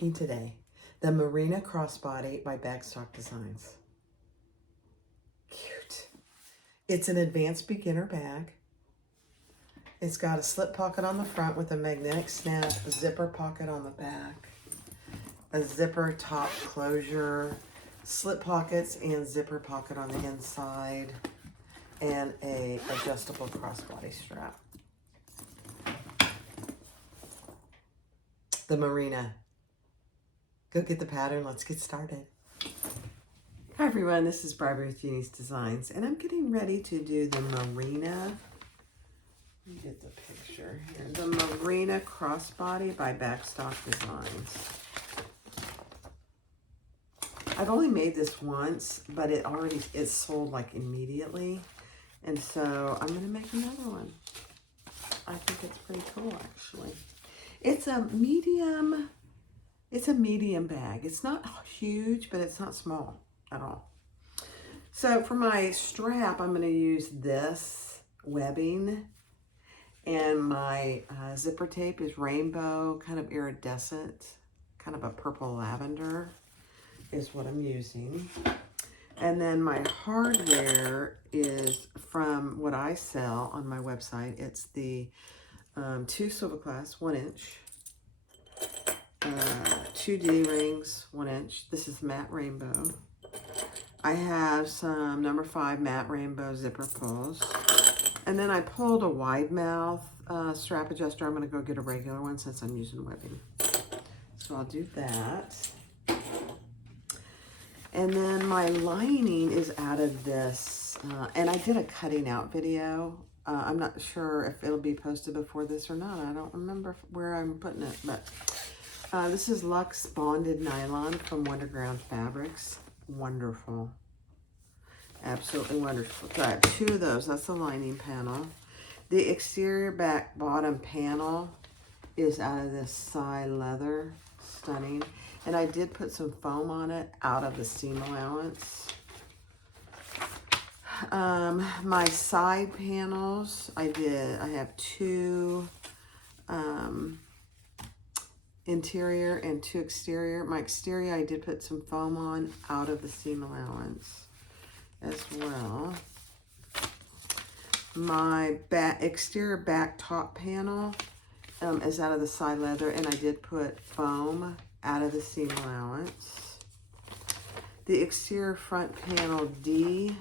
making today the Marina Crossbody by Bagstock Designs. Cute. It's an advanced beginner bag. It's got a slip pocket on the front with a magnetic snap, a zipper pocket on the back, a zipper top closure, slip pockets and zipper pocket on the inside, and a adjustable crossbody strap. The Marina. Go get the pattern. Let's get started. Hi everyone, this is Barbara with Jeannie's Designs, and I'm getting ready to do the Marina. Let me get the picture here. The Marina Crossbody by Bagstock Designs. I've only made this once, but it's sold like immediately, and so I'm gonna make another one. I think it's pretty cool actually. It's a medium bag. It's not huge, but it's not small at all. So for my strap, I'm going to use this webbing, and my zipper tape is rainbow, kind of iridescent, kind of a purple lavender is what I'm using. And then my hardware is from what I sell on my website. It's the 2 swivel clasps, 1 inch, 2 D-rings, 1 inch. This is matte rainbow. I have some number 5 matte rainbow zipper pulls. And then I pulled a wide mouth strap adjuster. I'm going to go get a regular one since I'm using webbing. So I'll do that. And then my lining is out of this. And I did a cutting out video. I'm not sure if it'll be posted before this or not. I don't remember where I'm putting it, but this is Luxe Bonded Nylon from Wonderground Fabrics. Wonderful. Absolutely wonderful. So I have 2 of those. That's the lining panel. The exterior back bottom panel is out of this side leather. Stunning. And I did put some foam on it out of the seam allowance. My side panels, I have 2 interior and 2 exterior. My exterior, I did put some foam on out of the seam allowance as well. My exterior back top panel is out of the side leather, and I did put foam out of the seam allowance. The exterior front panel D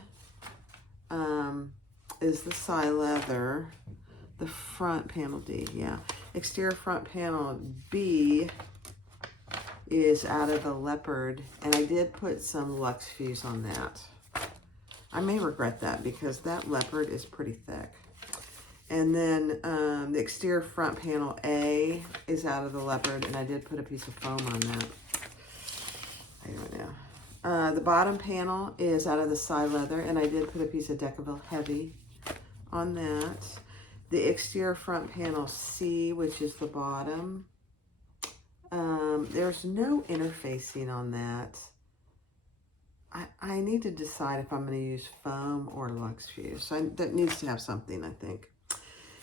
is the side leather. The front panel D, yeah. Exterior front panel B is out of the leopard, and I did put some Luxe Fuse on that. I may regret that because that leopard is pretty thick. And then the exterior front panel A is out of the leopard, and I did put a piece of foam on that. I don't know. The bottom panel is out of the side leather, and I did put a piece of Decaville Heavy on that. The exterior front panel C, which is the bottom, there's no interfacing on that. I need to decide if I'm going to use foam or Luxe Fuse. So that needs to have something, I think.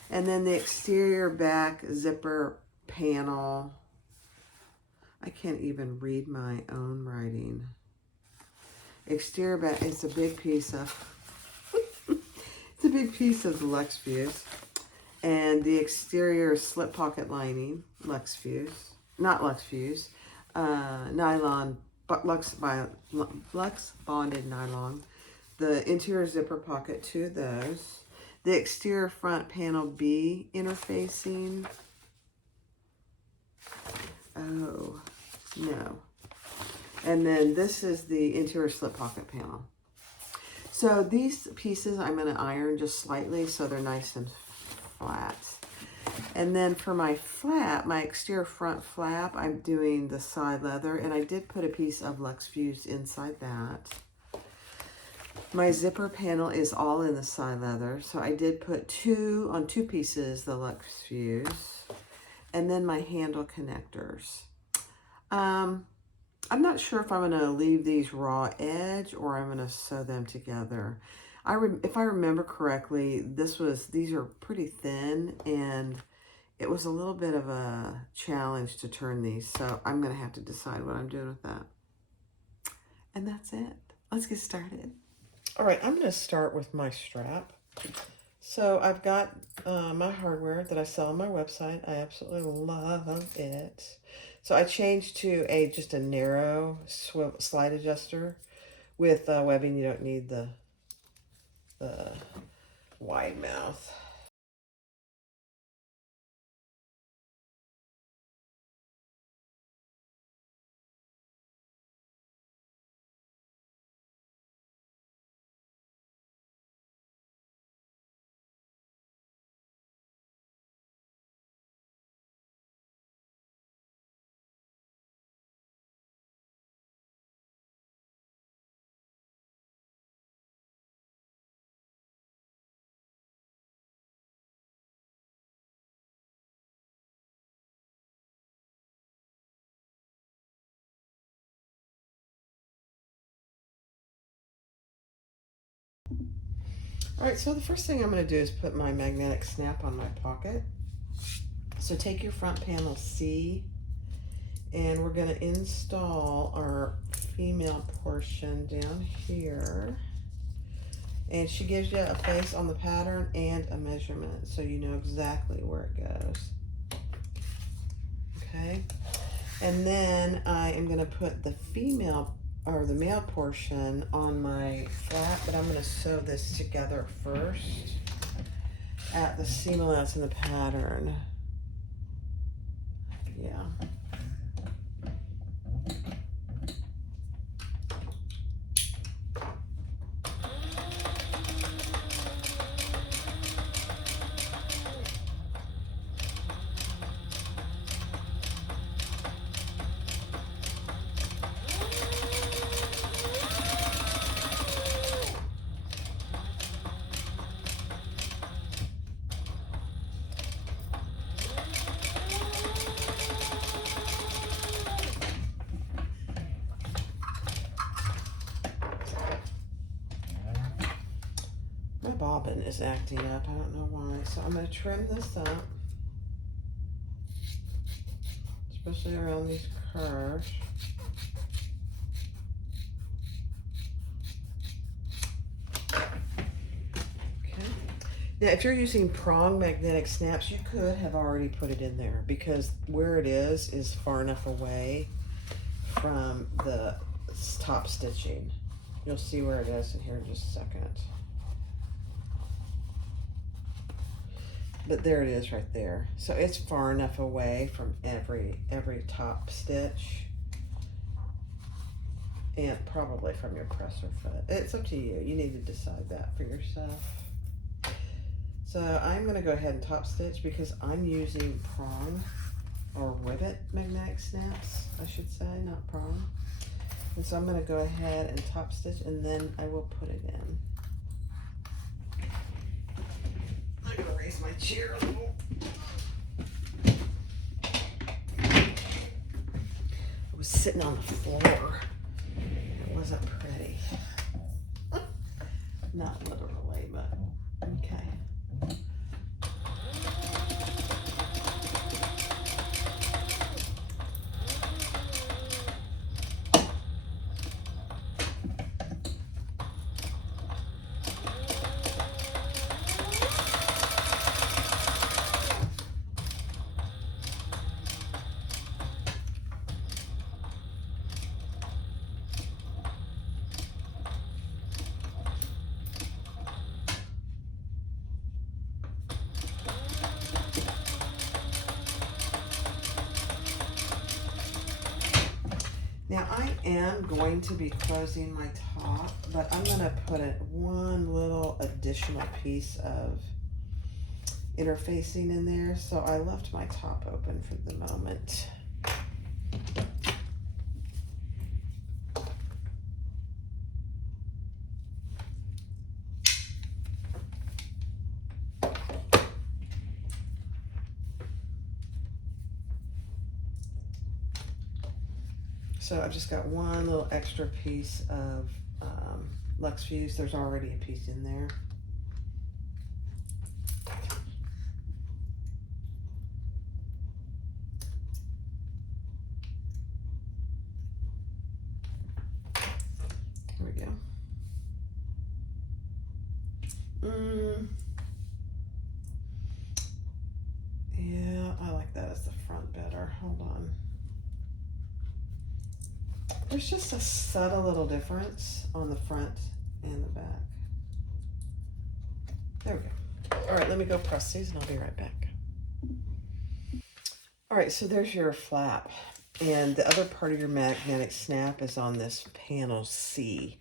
And then the exterior back zipper panel, I can't even read my own writing. Exterior back, it's a big piece of, it's a big piece of the Luxe Fuse. And the exterior slip pocket lining, Luxe Fuse, not Luxe Fuse, nylon, but Luxe Bonded Nylon. The interior zipper pocket, 2 of those. The exterior front panel B interfacing. Oh, no. And then this is the interior slip pocket panel. So these pieces I'm going to iron just slightly so they're nice and flat. And then for my flap, my exterior front flap, I'm doing the side leather, and I did put a piece of Luxe Fuse inside that. My zipper panel is all in the side leather, so I did put 2 pieces the Luxe Fuse, and then my handle connectors. I'm not sure if I'm going to leave these raw edge or I'm going to sew them together. If I remember correctly, these are pretty thin, and it was a little bit of a challenge to turn these, so I'm going to have to decide what I'm doing with that. And that's it. Let's get started. All right, I'm going to start with my strap. So I've got my hardware that I sell on my website. I absolutely love it. So I changed to just a narrow slide adjuster with webbing. You don't need the wide mouth. All right, so the first thing I'm going to do is put my magnetic snap on my pocket. So take your front panel C, and we're going to install our female portion down here. And she gives you a face on the pattern and a measurement, so you know exactly where it goes. Okay, and then I am going to put the female or the male portion on my flat, but I'm going to sew this together first at the seam allowance in the pattern. Yeah. My bobbin is acting up. I don't know why. So I'm going to trim this up, especially around these curves. Okay. Now, if you're using prong magnetic snaps, you could have already put it in there because where it is far enough away from the top stitching. You'll see where it is in here in just a second. But there it is right there. So it's far enough away from every top stitch. And probably from your presser foot. It's up to you. You need to decide that for yourself. So I'm going to go ahead and top stitch because I'm using prong or rivet magnetic snaps, I should say, not prong. And so I'm going to go ahead and top stitch, and then I will put it in. I'm going to raise my chair a little. I was sitting on the floor. It wasn't pretty. Not literally, but okay. Now I am going to be closing my top, but I'm going to put one little additional piece of interfacing in there. So I left my top open for the moment. So I've just got one little extra piece of Lux Fuse. There's already a piece in there. we go. Yeah, I like that as the front better. Hold on. There's just a subtle little difference on the front and the back. There we go. All right, let me go press these and I'll be right back. All right, so there's your flap. And the other part of your magnetic snap is on this panel C.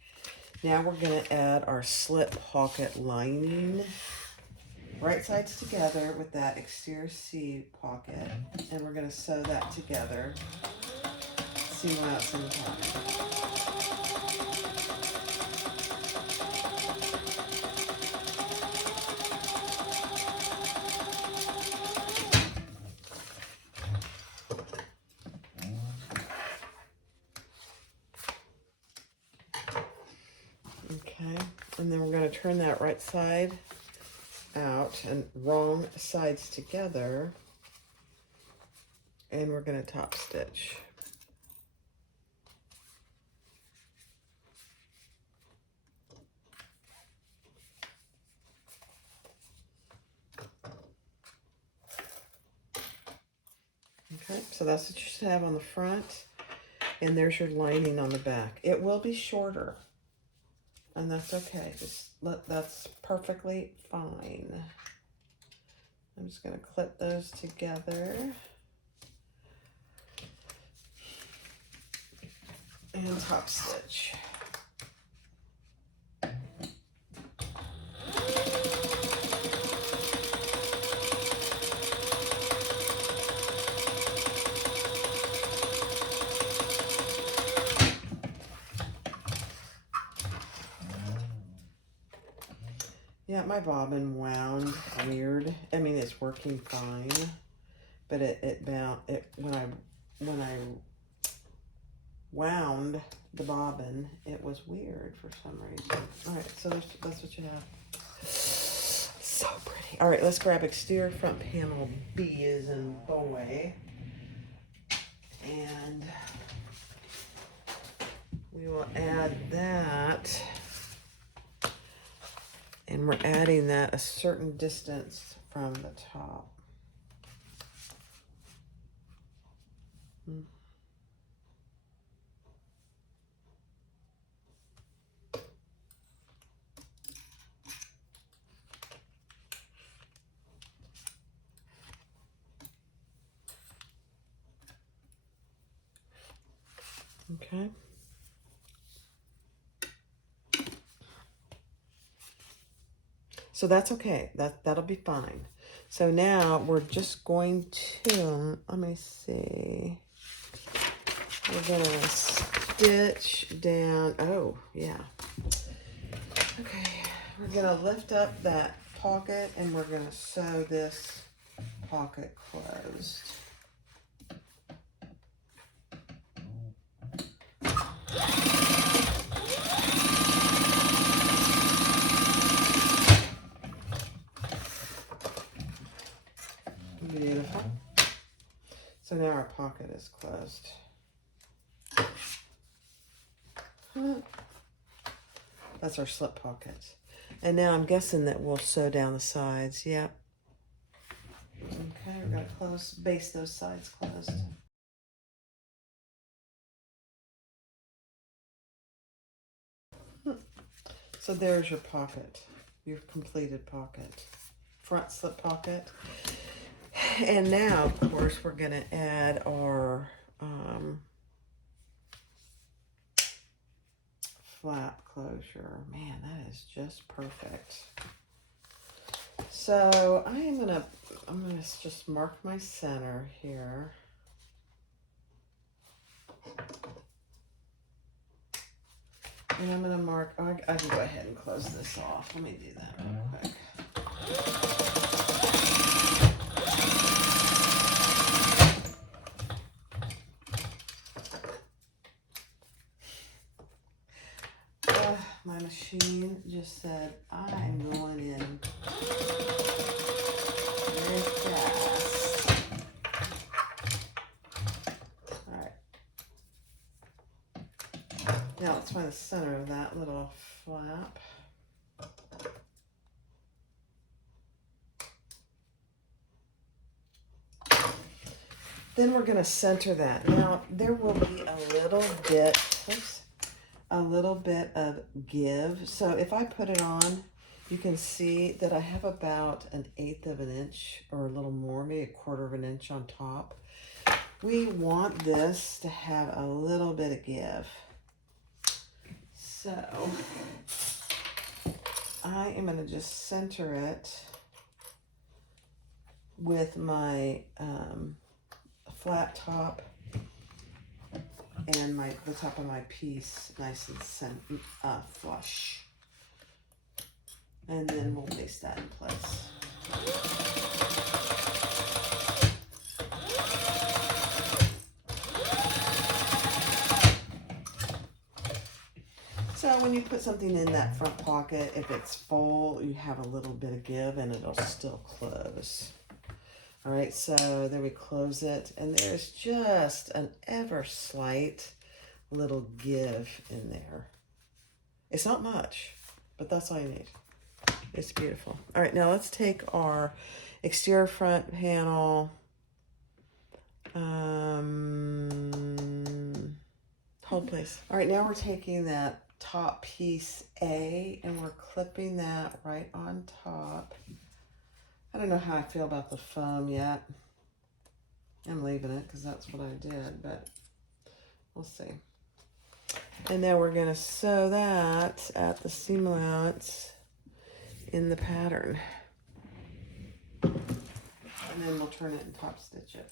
Now we're going to add our slip pocket lining. Right sides together with that exterior C pocket. And we're going to sew that together. Seam out in time. Okay, and then we're going to turn that right side out and wrong sides together, and we're going to top stitch. Okay, so that's what you should have on the front, and there's your lining on the back. It will be shorter, and that's okay. That's perfectly fine. I'm just going to clip those together and top stitch. Yeah, my bobbin wound weird. I mean, it's working fine, but when I wound the bobbin, it was weird for some reason. All right, so that's what you have. So pretty. All right, let's grab exterior front panel B as in boy, and we will add that. And we're adding that a certain distance from the top. Okay. So that's okay. That'll be fine. So now we're just going to, let me see. We're gonna stitch down. Oh, yeah. Okay. We're gonna lift up that pocket and we're gonna sew this pocket closed. Beautiful. So now our pocket is closed. That's our slip pocket. And now I'm guessing that we'll sew down the sides. Yep. Okay, we're gonna baste those sides closed. So there's your pocket, your completed pocket, front slip pocket. And now, of course, we're going to add our flap closure. Man, that is just perfect. So I'm gonna just mark my center here. And I'm gonna mark, I can go ahead and close this off. Let me do that real quick. My machine just said, I'm going in very fast. All right. Now let's find the center of that little flap. Then we're going to center that. Now there will be a little bit, of give. So if I put it on, you can see that I have about 1/8 of an inch or a little more, maybe 1/4 of an inch on top. We want this to have a little bit of give. So I am going to just center it with my flat top and the top of my piece nice and flush. And then we'll place that in place. So when you put something in that front pocket, if it's full, you have a little bit of give and it'll still close. All right, so then we close it, and there's just an ever slight little give in there. It's not much, but that's all you need. It's beautiful. All right, now let's take our exterior front panel. Hold please. All right, now we're taking that top piece A and we're clipping that right on top. I don't know how I feel about the foam yet. I'm leaving it because that's what I did, but we'll see. And then we're going to sew that at the seam allowance in the pattern. And then we'll turn it and top stitch it.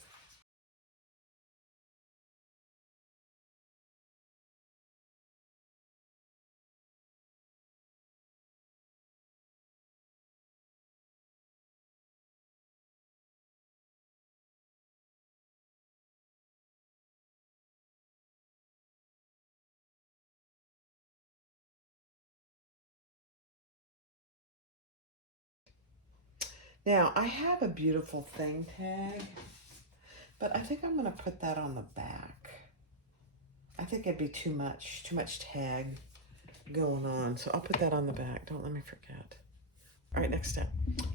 Now, I have a beautiful thing tag, but I think I'm going to put that on the back. I think it'd be too much tag going on, so I'll put that on the back. Don't let me forget. All right, next step.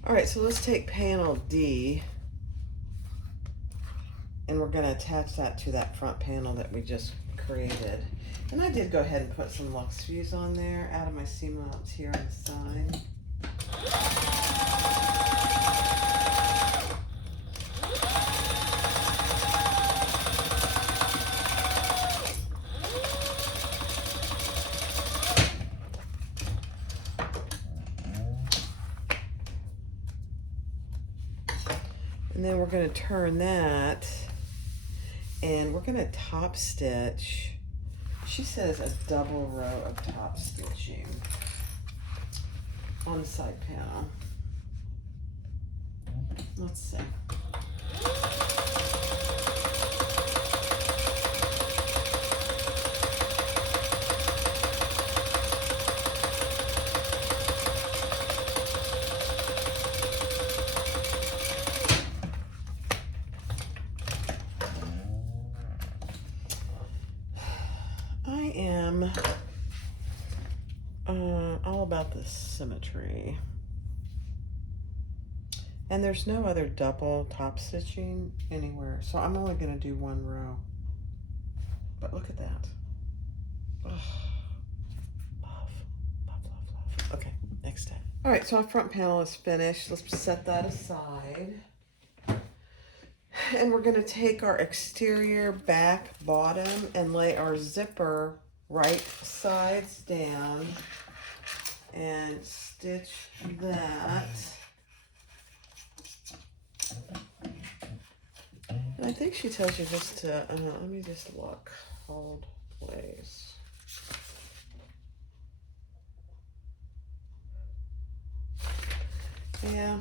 All right, so let's take panel D, and we're going to attach that to that front panel that we just created. And I did go ahead and put some Lux Views on there out of my seam allowance here on the side. And then we're going to turn that and we're going to top stitch. She says a double row of top stitching on the side panel. Let's see. I am all about the symmetry. And there's no other double top stitching anywhere, so I'm only going to do one row. But look at that. Oh, love, love, love, love. Okay, next step. All right, so our front panel is finished. Let's set that aside. And we're going to take our exterior back bottom and lay our zipper right sides down and stitch that. And I think she tells you just to, let me just look, hold place. Yeah.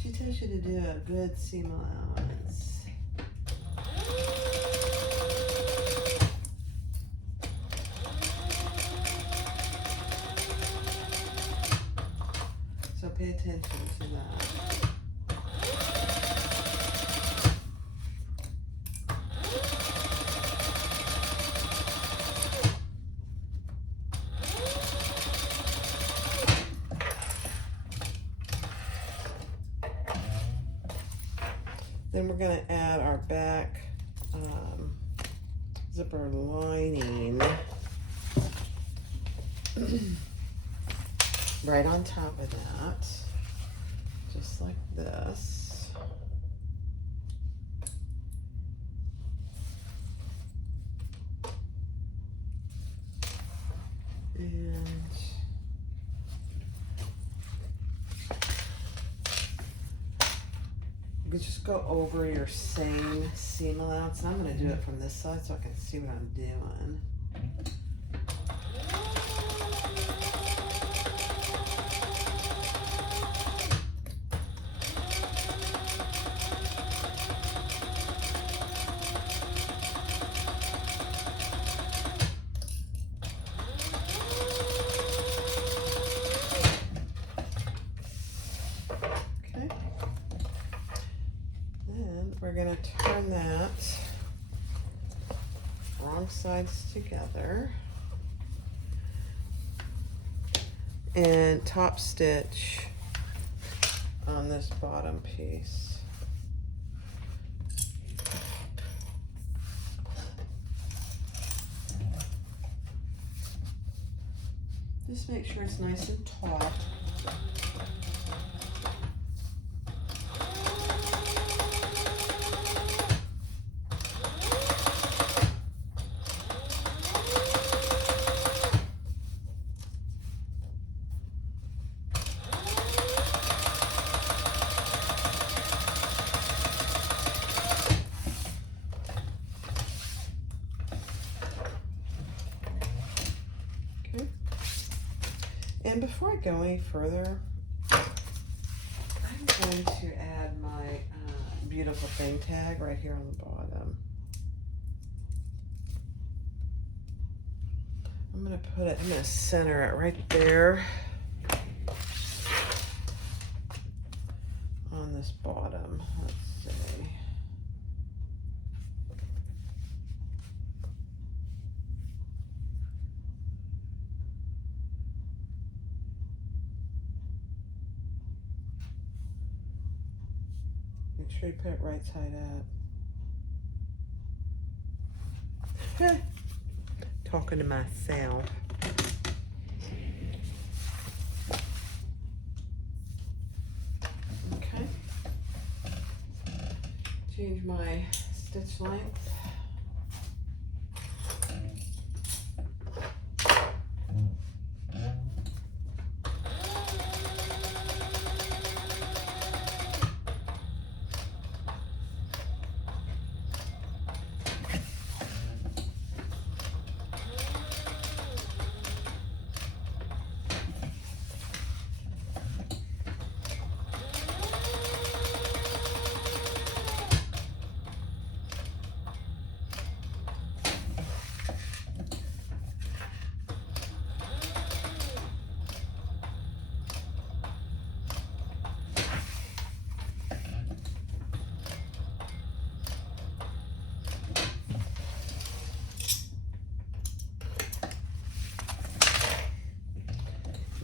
She tells you to do a good seam allowance. So pay attention to that. Then we're going to add our back zipper lining right on top of that, just like this. And you just go over your same seam allowance. I'm going to do it from this side so I can see what I'm doing. We're going to turn that wrong sides together and top stitch on this bottom piece. Just make sure it's nice and taut. And before I go any further, I'm going to add my beautiful thing tag right here on the bottom. I'm going to center it right there on this bottom. Let's see. Make sure you put it right side up. Talking to myself. Okay. Change my stitch length.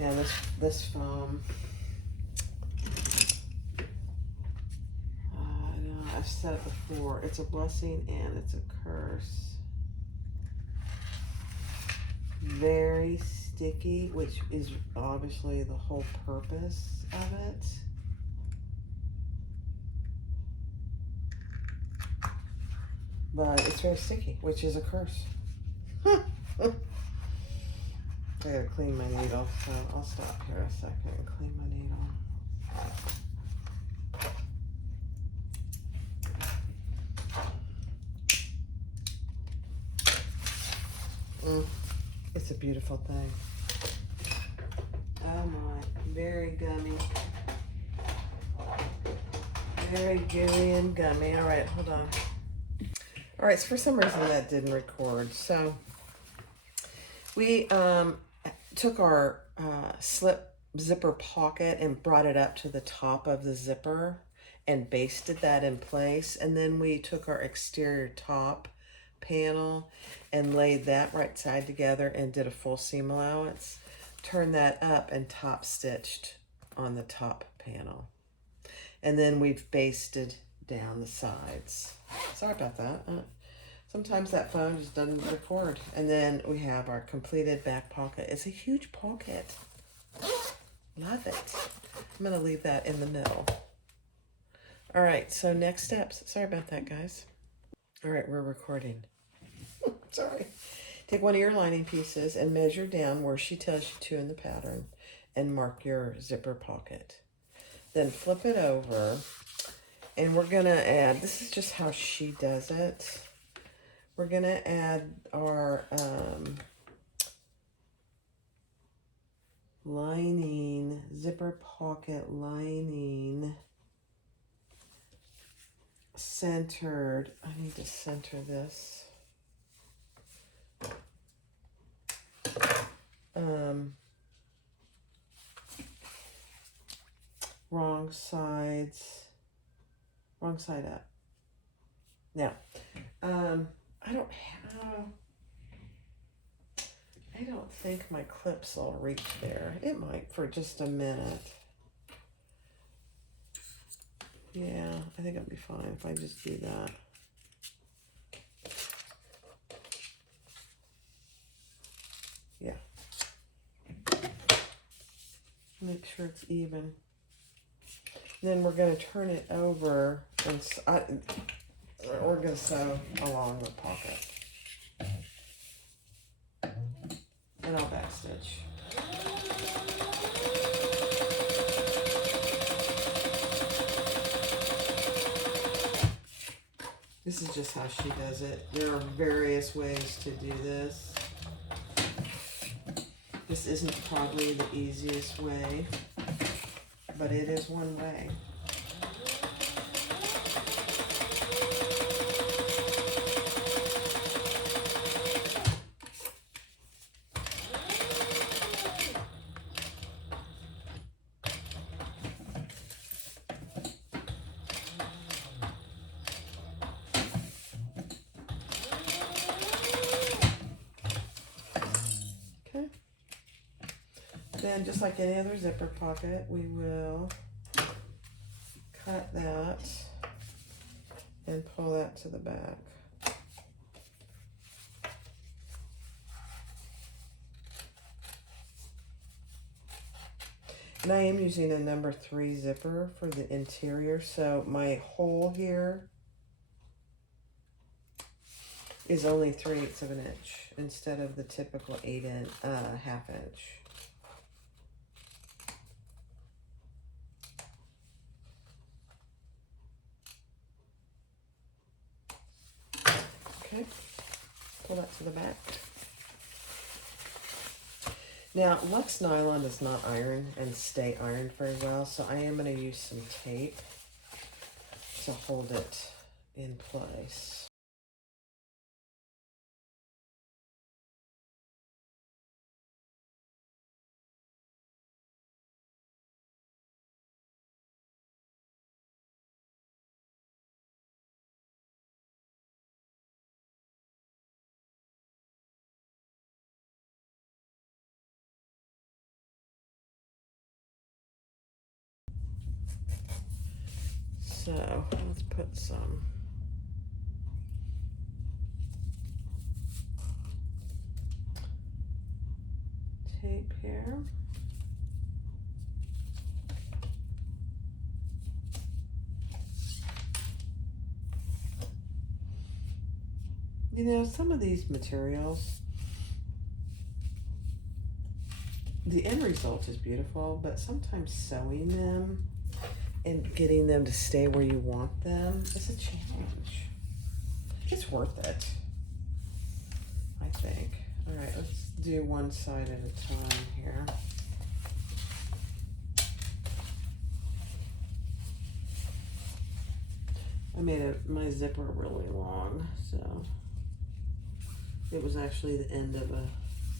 Yeah, this foam, I know I've said it before, it's a blessing and it's a curse. Very sticky, which is obviously the whole purpose of it. But it's very sticky, which is a curse. I gotta clean my needle, so I'll stop here a second and clean my needle. It's a beautiful thing. Oh my, very gummy. Very gooey and gummy. All right, hold on. All right, so for some reason that didn't record. So we took our slip zipper pocket and brought it up to the top of the zipper and basted that in place. And then we took our exterior top panel and laid that right side together and did a full seam allowance. Turned that up and top stitched on the top panel. And then we've basted down the sides. Sorry about that. Sometimes that phone just doesn't record. And then we have our completed back pocket. It's a huge pocket. Love it. I'm going to leave that in the middle. All right, so next steps. Sorry about that, guys. All right, we're recording. Sorry. Take one of your lining pieces and measure down where she tells you to in the pattern and mark your zipper pocket. Then flip it over, and we're going to add, this is just how she does it. We're going to add our lining, zipper pocket lining, centered. I need to center this. Wrong side up. Now, I don't think my clips will reach there. It might for just a minute. Yeah, I think I'll be fine if I just do that. Yeah. Make sure it's even. Then we're going to turn it over, and we're going to sew along the pocket. And I'll backstitch. This is just how she does it. There are various ways to do this. This isn't probably the easiest way, but it is one way. Okay. Then, just like any other zipper pocket, we will cut that and pull that to the back. And I am using a number 3 zipper for the interior, so my hole here is only 3/8 of an inch instead of the typical 1/2 inch. Okay, pull that to the back. Now, Lux nylon does not iron and stay ironed very well, so I am going to use some tape to hold it in place. So let's put some tape here. You know, some of these materials, the end result is beautiful, but sometimes sewing them and getting them to stay where you want them is a challenge. It's worth it, I think. All right, let's do one side at a time here. I made my zipper really long, so it was actually the end of a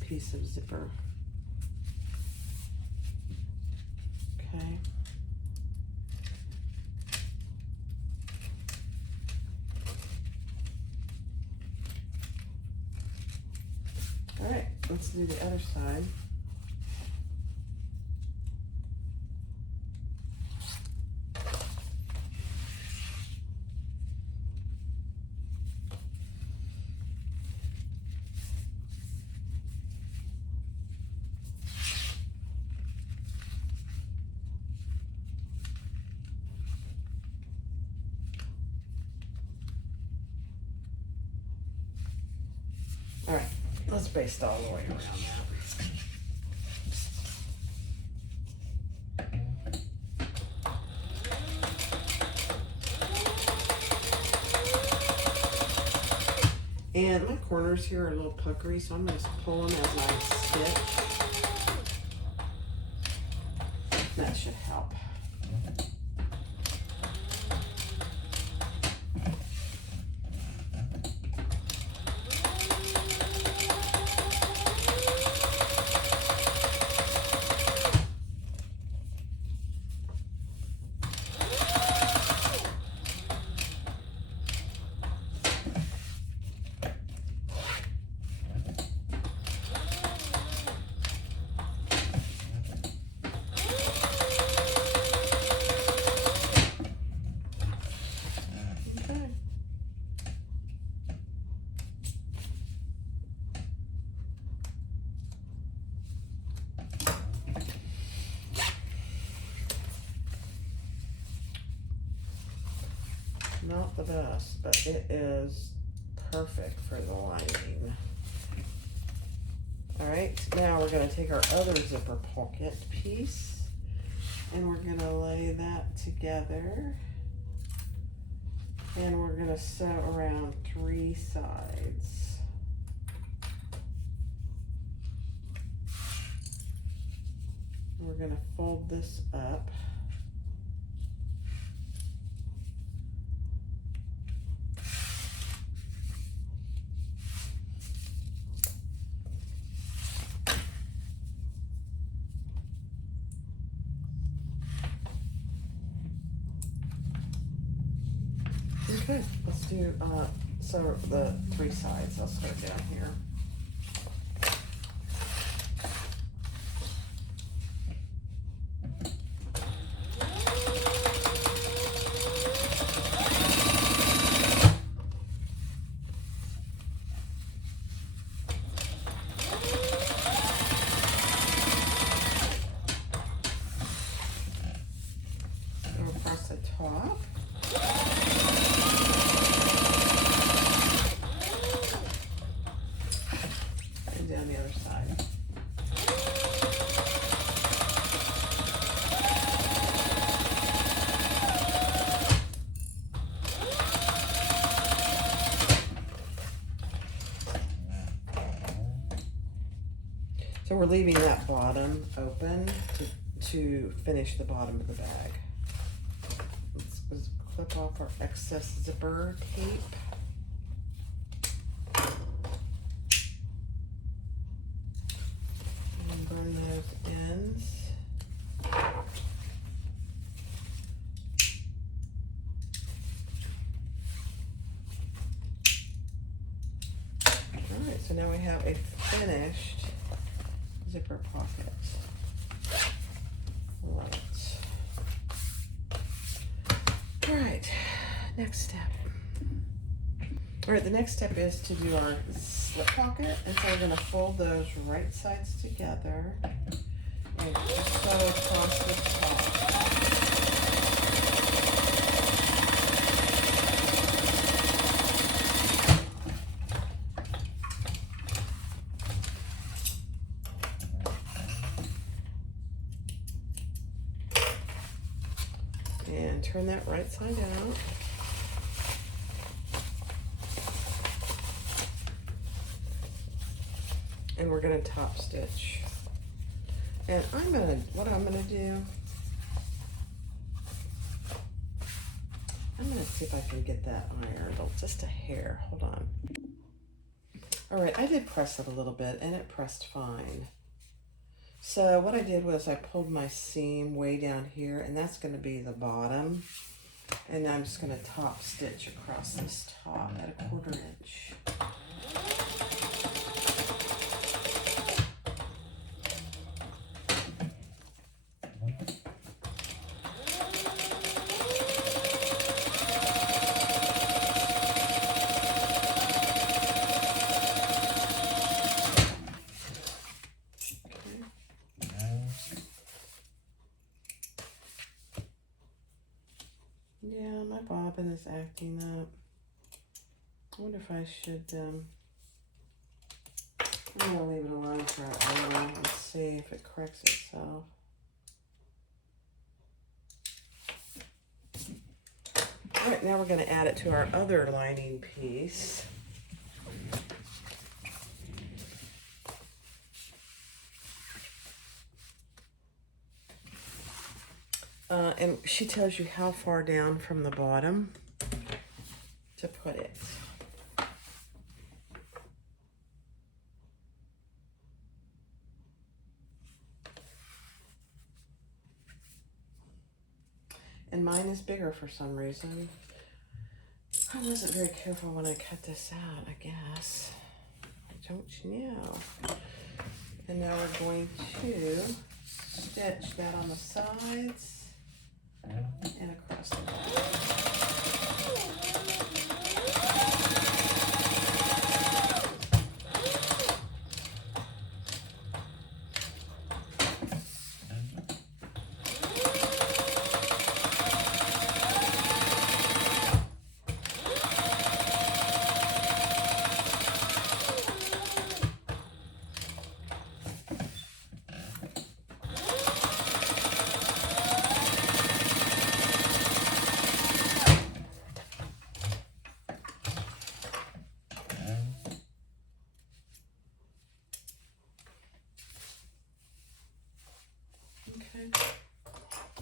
piece of zipper. Okay. All right, let's do the other side. Let's baste all the way around that. And my corners here are a little puckery, so I'm going to pull them as I stitch. That should help. Not the best, but it is perfect for the lining. All right, now we're going to take our other zipper pocket piece and we're going to lay that together, and we're going to sew around 3 sides. We're going to fold this up. Okay, let's do so the 3 sides. I'll start down here. Go across the top. Down the other side. So we're leaving that bottom open to finish the bottom of the bag. Let's clip off our excess zipper tape. Burn those ends. Alright, so now we have a finished zipper pocket. Right. Alright, next step. Alright, the next step is to do our slip pocket, and so we're going to fold those right sides together and sew across the top. And turn that right side out. And we're going to top stitch. And what I'm going to do, I'm going to see if I can get that ironed, just a hair. Hold on. All right, I did press it a little bit and it pressed fine. So what I did was I pulled my seam way down here, and that's going to be the bottom. And I'm just going to top stitch across this top at 1/4 inch. Yeah, my bobbin is acting up. I wonder if I should I'm gonna leave it alone for a while and see if it corrects itself. All right, now we're gonna add it to our other lining piece. And she tells you how far down from the bottom to put it. And mine is bigger for some reason. I wasn't very careful when I cut this out, I guess. Don't you know? And now we're going to stitch that on the sides and across the back.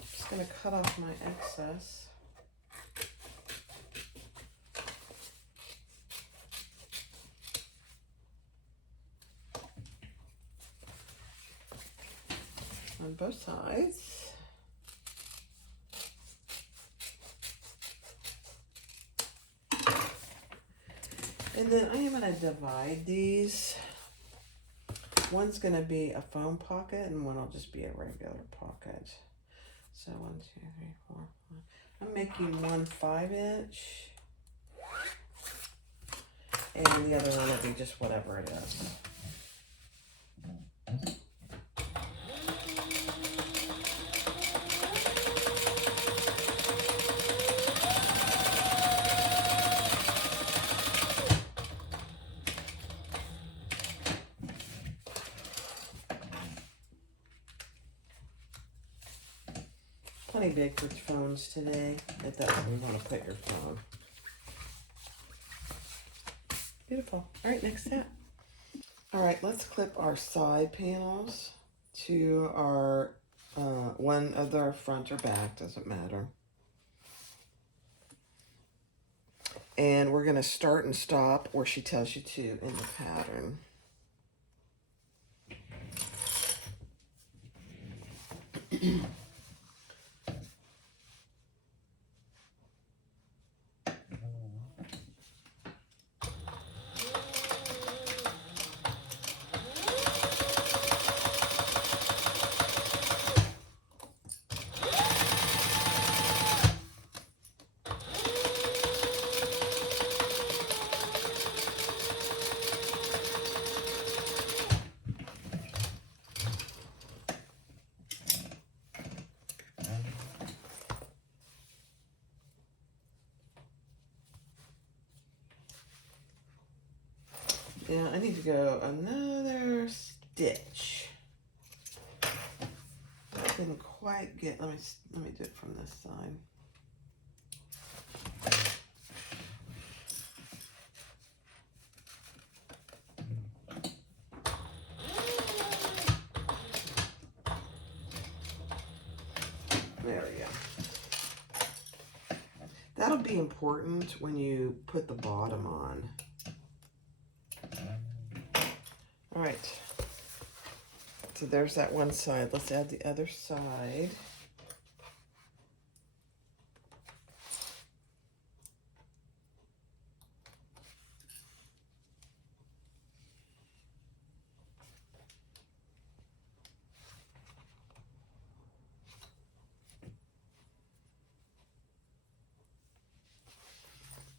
Just going to cut off my excess. On both sides. And then I am going to divide these. One's going to be a foam pocket and one will just be a regular pocket. So 1, 2, 3, 4, 5. I'm making one 5-inch. And the other one will be just whatever it is. Plenty big for phones today, if that's where you want to put your phone. Beautiful. All right, next step. All right, let's clip our side panels to our one of the front or back, doesn't matter. And we're going to start and stop where she tells you to in the pattern. Yeah, I need to go another stitch. I didn't quite get, let me do it from this side. There we go. That'll be important when you put the bottom on. All right, so there's that one side. Let's add the other side.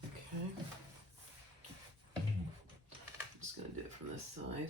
Okay. I'm just gonna do it from this side.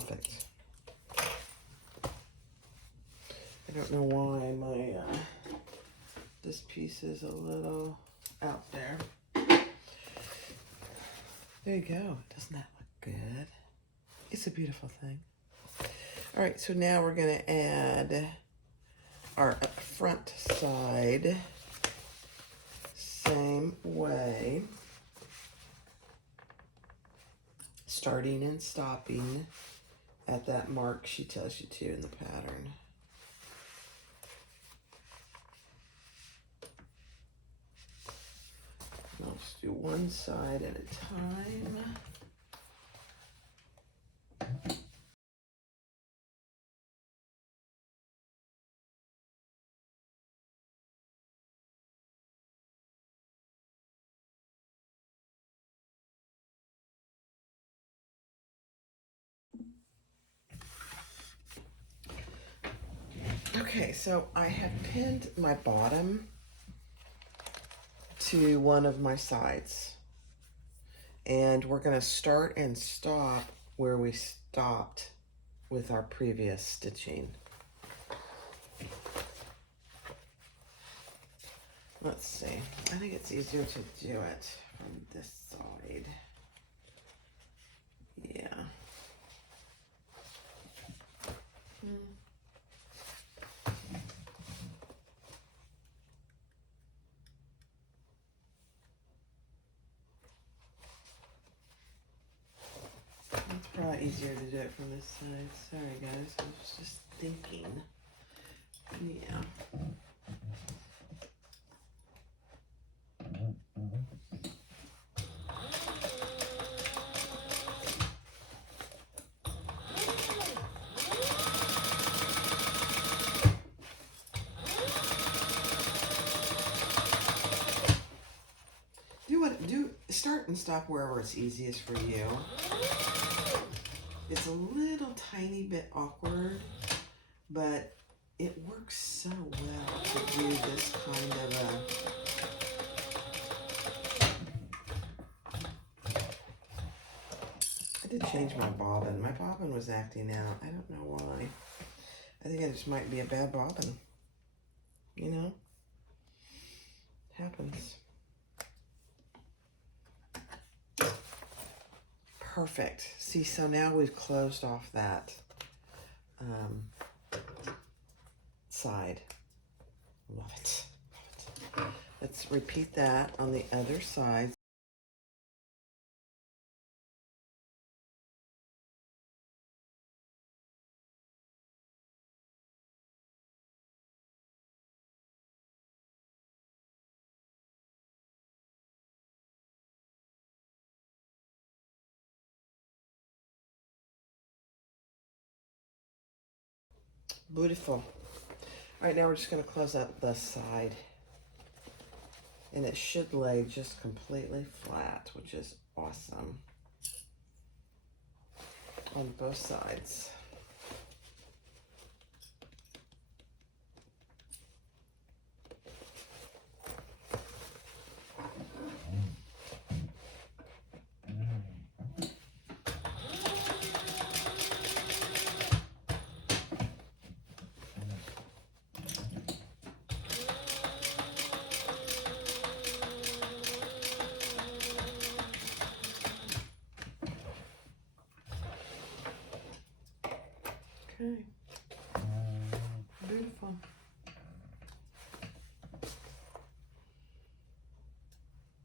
perfect. I don't know why my this piece is a little out there. There you go. Doesn't that look good? It's a beautiful thing. All right, so now we're gonna add our front side, same way, starting and stopping at that mark she tells you to in the pattern. I'll just do one side at a time. Okay, so I have pinned my bottom to one of my sides. And we're gonna start and stop where we stopped with our previous stitching. Let's see, I think it's easier to do it from this side. Yeah. It's probably easier to do it from this side. Sorry guys, I was just thinking. Yeah. Do start and stop wherever it's easiest for you. It's a little tiny bit awkward, but it works so well to do this kind of I did change my bobbin. My bobbin was acting out. I don't know why. I think it just might be a bad bobbin. You know? Happens. Perfect. See, so now we've closed off that side. Love it. Love it. Let's repeat that on the other side. Beautiful. All right, now we're just going to close up the side. And it should lay just completely flat, which is awesome. On both sides. Okay. Beautiful.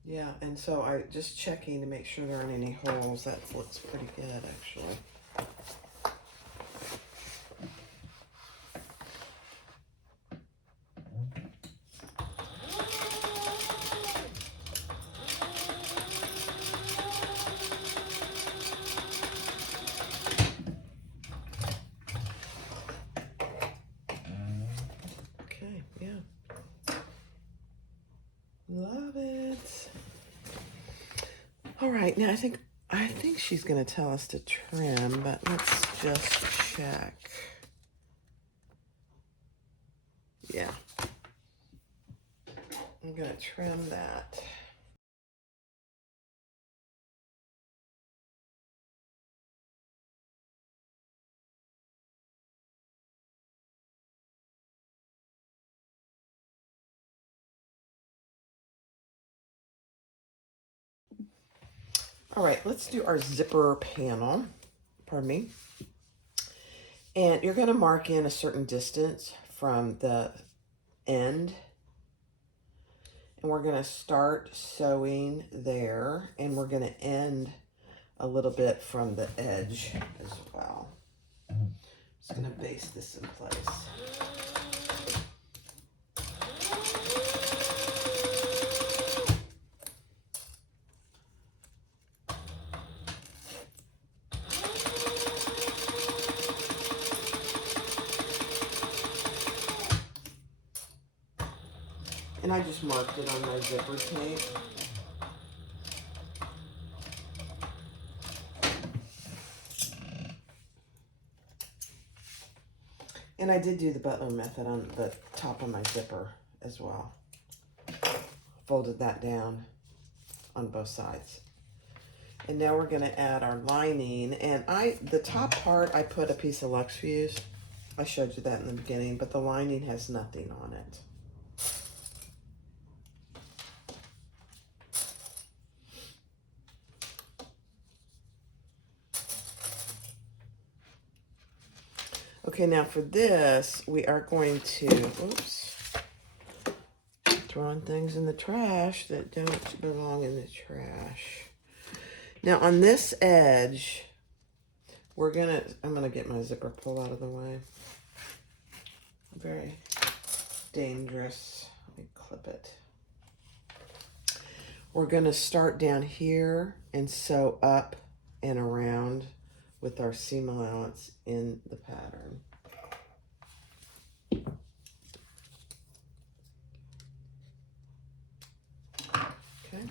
Yeah, and so I just checking to make sure there aren't any holes. That looks pretty good, actually. Okay, yeah. Love it. All right, now I think she's gonna tell us to trim, but let's just check. Yeah. I'm gonna trim that. All right, let's do our zipper panel. Pardon me. And you're going to mark in a certain distance from the end. And we're going to start sewing there. And we're going to end a little bit from the edge as well. Just going to base this in place. And I just marked it on my zipper tape. And I did do the Butler method on the top of my zipper as well. Folded that down on both sides. And now we're going to add our lining. And the top part, I put a piece of Lux Fuse. I showed you that in the beginning, but the lining has nothing on it. Okay, now for this, we are going to, oops, throwing things in the trash that don't belong in the trash. Now on this edge, I'm gonna get my zipper pull out of the way. Very dangerous. Let me clip it. We're gonna start down here and sew up and around with our seam allowance in the pattern. Okay.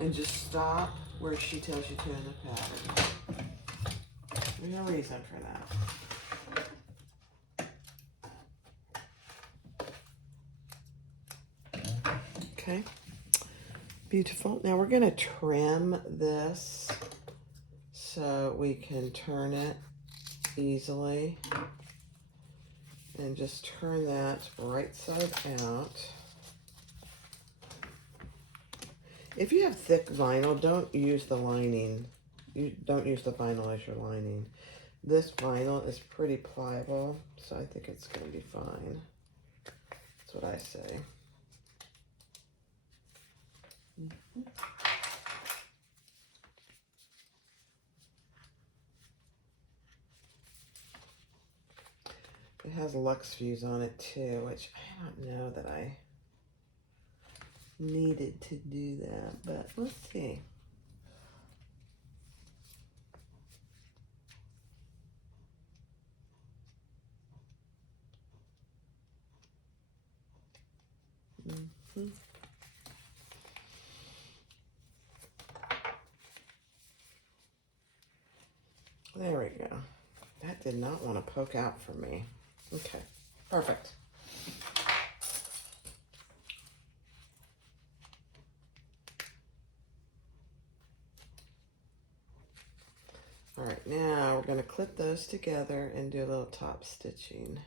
And just stop where she tells you to in the pattern. There's no reason for that. Okay, beautiful. Now we're going to trim this so we can turn it easily. And just turn that right side out. If you have thick vinyl, don't use the lining. You don't use the vinyl as your lining. This vinyl is pretty pliable, so I think it's going to be fine. That's what I say. It has Lux Fuse on it too, which I don't know that I needed to do that, but let's see. There we go. That did not want to poke out for me. Okay, perfect. All right, now we're going to clip those together and do a little top stitching.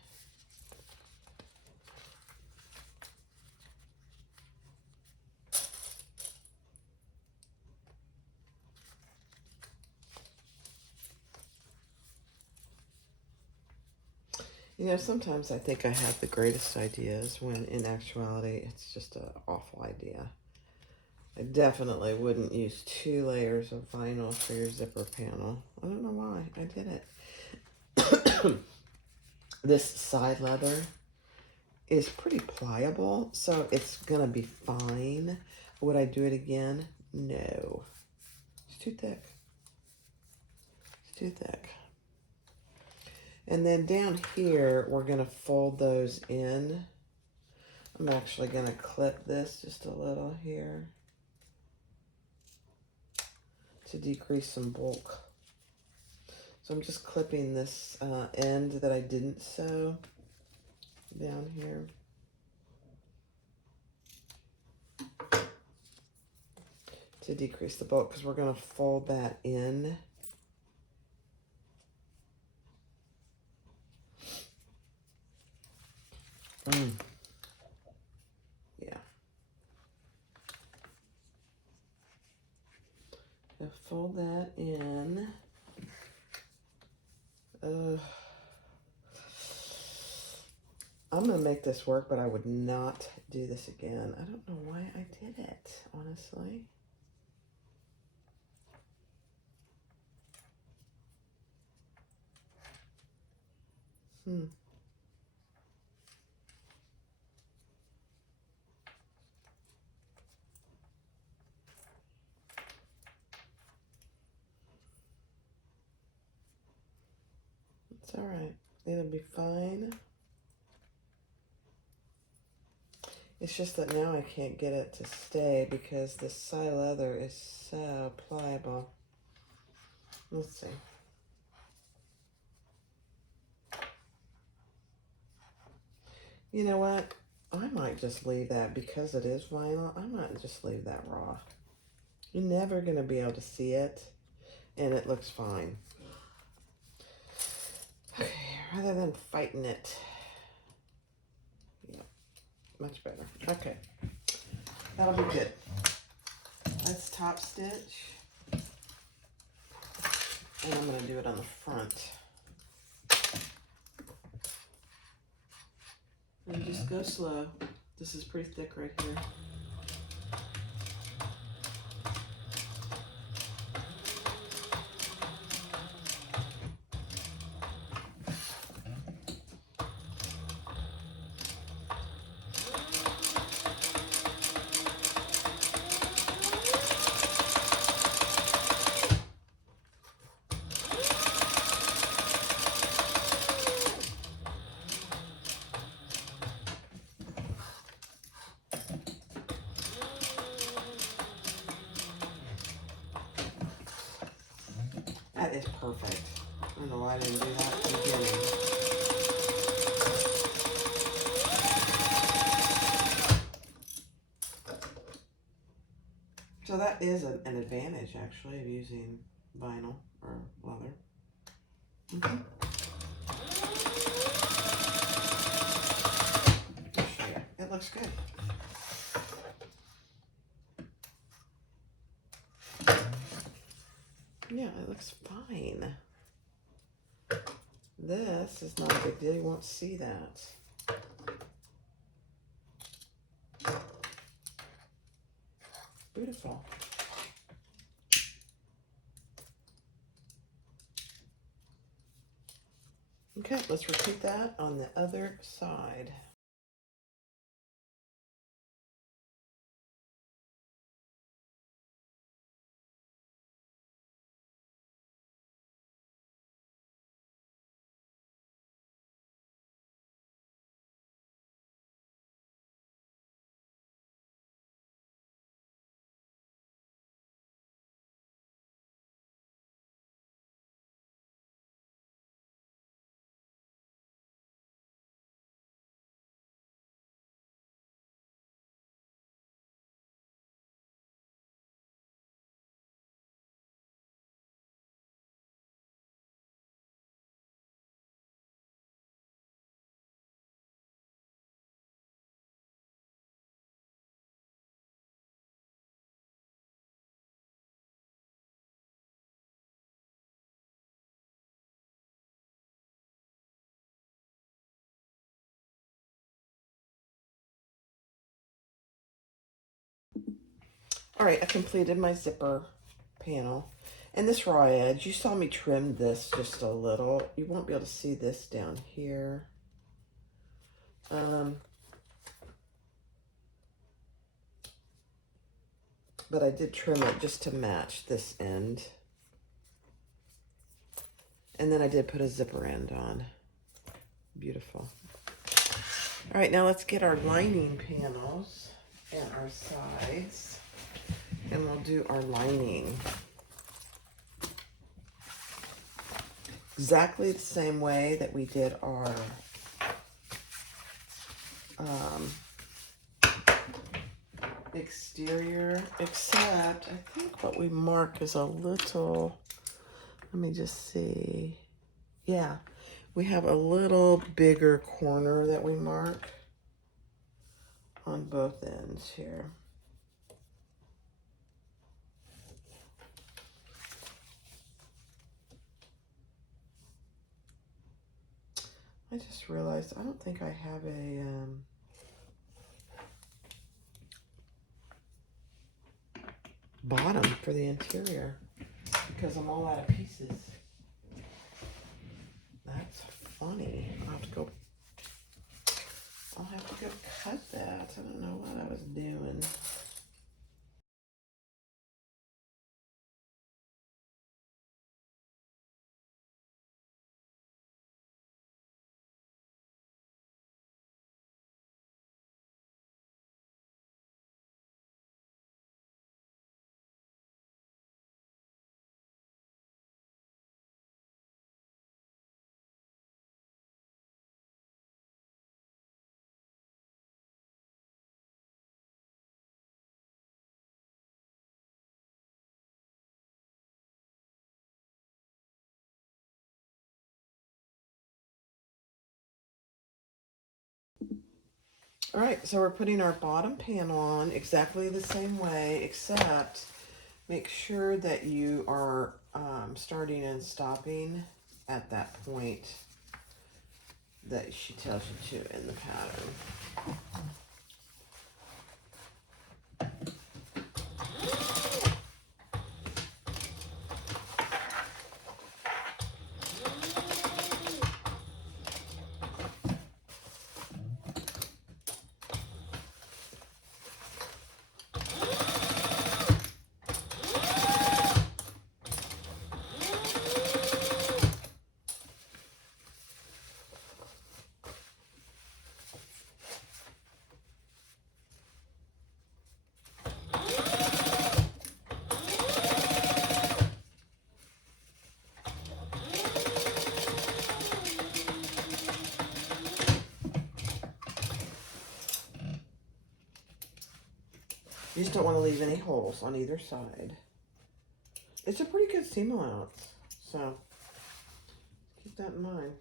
You know, sometimes I think I have the greatest ideas when in actuality it's just an awful idea. I definitely wouldn't use 2 layers of vinyl for your zipper panel. I don't know why I did it. This side leather is pretty pliable, so it's gonna be fine. Would I do it again? No. It's too thick. It's too thick. And then down here, we're gonna fold those in. I'm actually gonna clip this just a little here to decrease some bulk. So I'm just clipping this end that I didn't sew down here. To decrease the bulk, because we're going to fold that in. Yeah. I'll fold that in. I'm going to make this work, but I would not do this again. I don't know why I did it, honestly. It's all right. It'll be fine. It's just that now I can't get it to stay because this side leather is so pliable. Let's see. You know what? I might just leave that because it is vinyl. I might just leave that raw. You're never going to be able to see it, and it looks fine. Okay, rather than fighting it. Yep, much better. Okay, that'll be good. Let's top stitch. And I'm going to do it on the front. And just go slow. This is pretty thick right here. That is perfect. I don't know why I didn't do that at the beginning. So that is an advantage, actually, of using vinyl or leather. I'll show you. It looks good. Yeah, it looks fine. This is not a big deal. You won't see that. Beautiful. Okay, let's repeat that on the other side. All right, I completed my zipper panel. And this raw edge, you saw me trim this just a little. You won't be able to see this down here. But I did trim it just to match this end. And then I did put a zipper end on. Beautiful. All right, now let's get our lining panels and our sides. And we'll do our lining. exactly the same way that we did our exterior, except I think what we mark is a little, let me just see. Yeah, we have a little bigger corner that we mark on both ends here. I just realized I don't think I have a bottom for the interior because I'm all out of pieces. That's funny. I'll have to go cut that. I don't know what I was doing. All right, so we're putting our bottom panel on exactly the same way, except make sure that you are starting and stopping at that point that she tells you to in the pattern. You just don't want to leave any holes on either side. It's a pretty good seam allowance, so keep that in mind.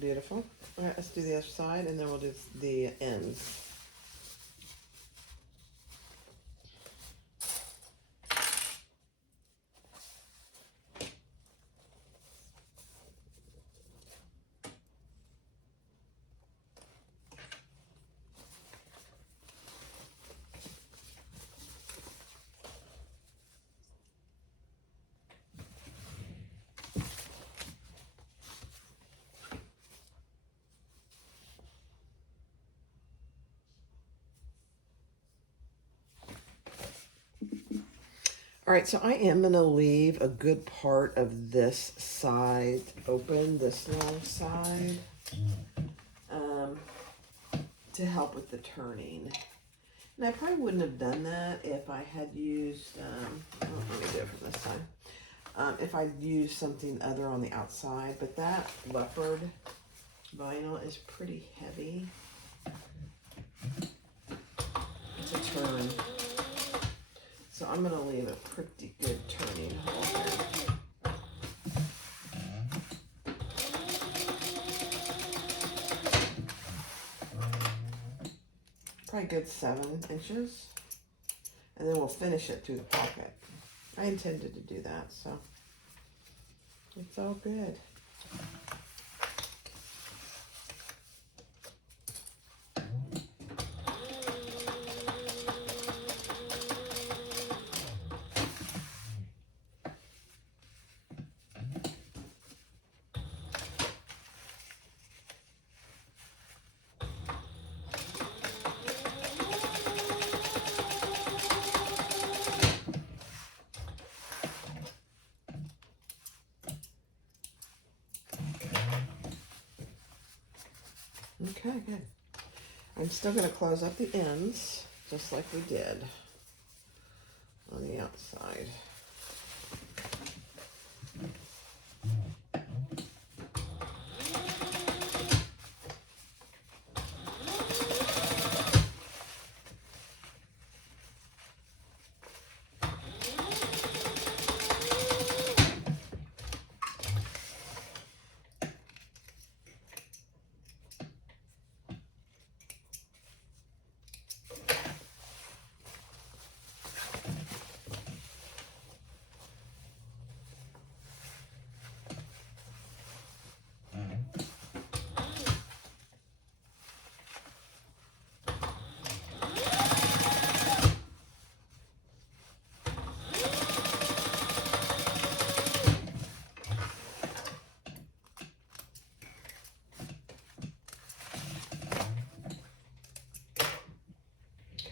Beautiful. All right, let's do the other side, and then we'll do the ends. All right, so I am going to leave a good part of this side open, this long side, to help with the turning. And I probably wouldn't have done that if I had used, let me do it from this side. If I'd used something other on the outside, but that leopard vinyl is pretty heavy to turn. So I'm going to leave a pretty good turning hole here. Probably good 7 inches. And then we'll finish it through the pocket. I intended to do that, so it's all good. Okay, good. I'm still going to close up the ends, just like we did on the outside.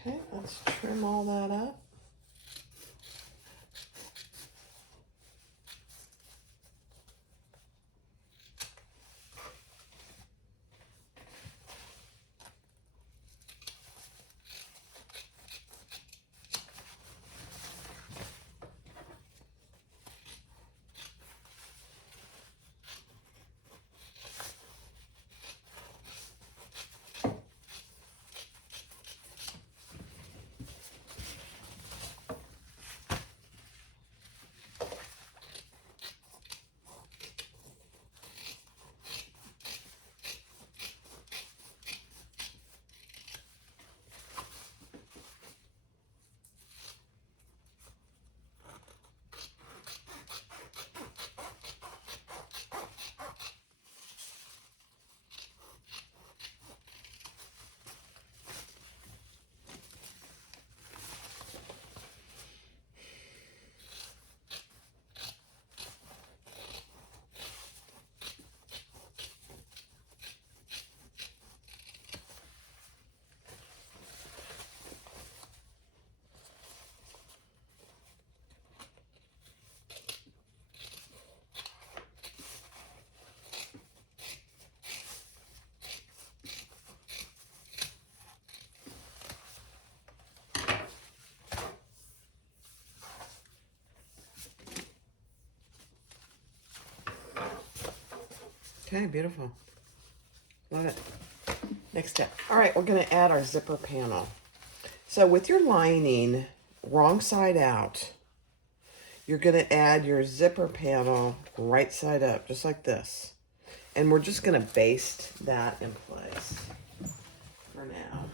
Okay, let's trim all that up. Okay, beautiful. Love it. Next step. All right, we're going to add our zipper panel. So with your lining wrong side out, you're going to add your zipper panel right side up, just like this. And we're just going to baste that in place for now.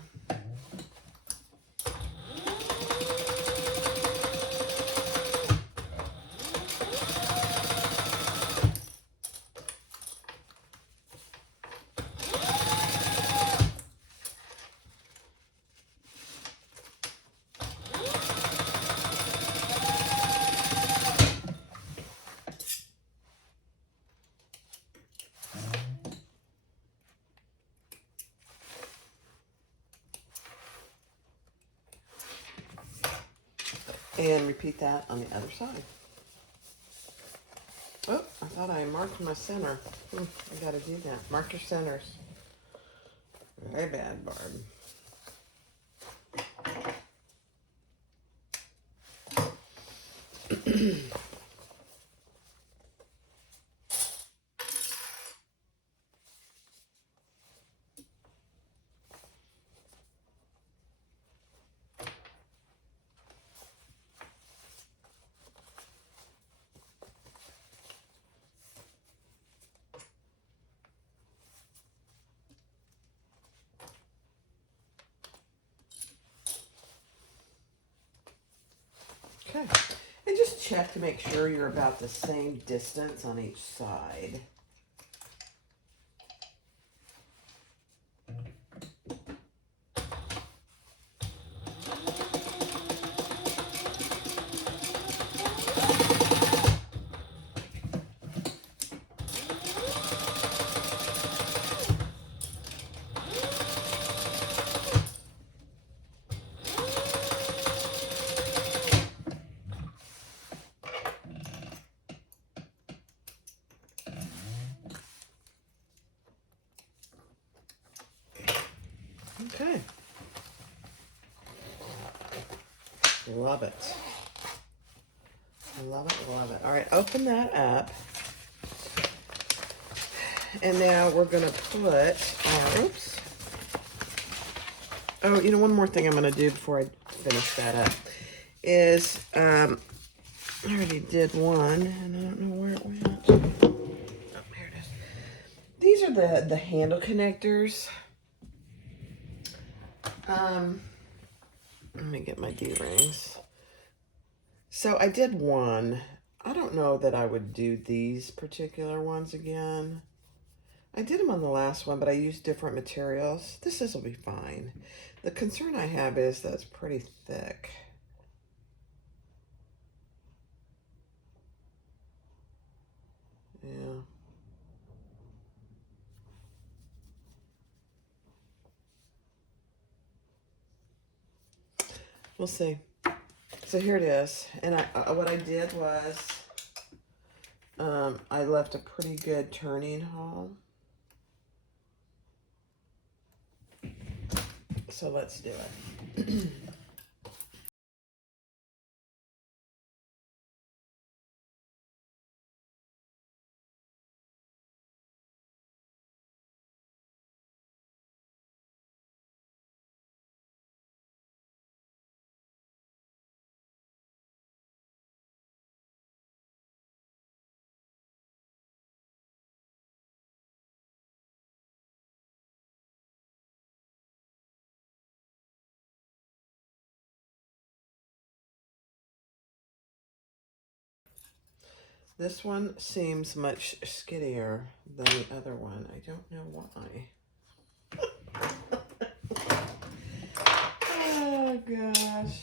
And repeat that on the other side. Oh, I thought I marked my center. I gotta do that. Mark your centers. Very bad, Barb. Okay, and just check to make sure you're about the same distance on each side. Okay. Love it. Love it, love it. All right, open that up. And now we're going to put our, oops. Oh, you know, one more thing I'm going to do before I finish that up is, I already did one, and I don't know where it went. Oh, here it is. These are the handle connectors. Let me get my D-rings. So I did one. I don't know that I would do these particular ones again. I did them on the last one, but I used different materials. This will be fine. The concern I have is that it's pretty thick. Yeah. We'll see. So here it is. And what I did was I left a pretty good turning hole. So let's do it. This one seems much skinnier than the other one. I don't know why. Oh gosh.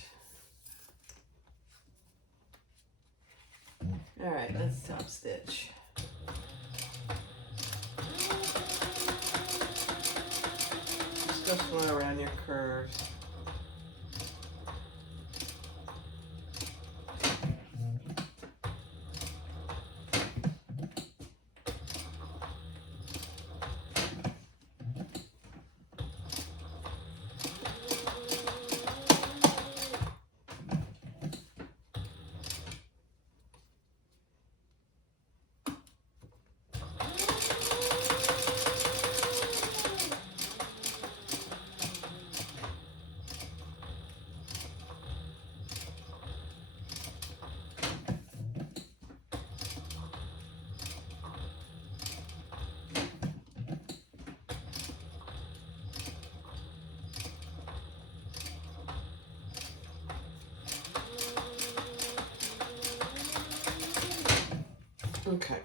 All right, let's top stitch. Just go slow around your curves. Okay.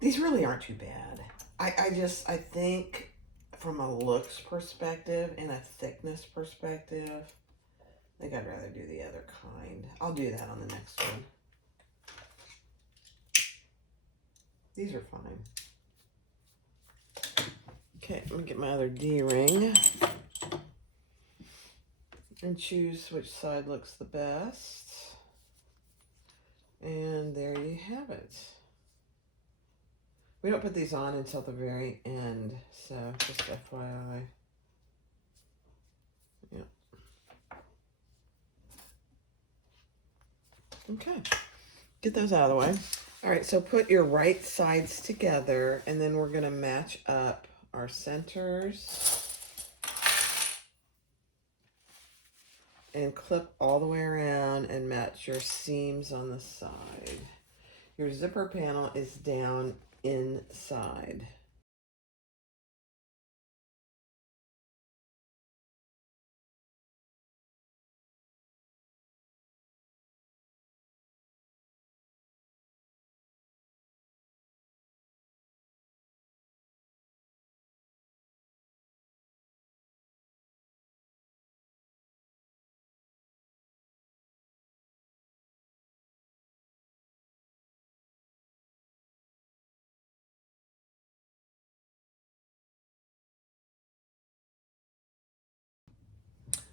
These really aren't too bad. I think from a looks perspective and a thickness perspective, I think I'd rather do the other kind. I'll do that on the next one. These are fine. Okay, let me get my other D-ring and choose which side looks the best. And there you have it. We don't put these on until the very end, so just FYI. Yeah. Okay, get those out of the way. All right, so put your right sides together, and then we're gonna match up our centers and clip all the way around and match your seams on the side. Your zipper panel is down inside.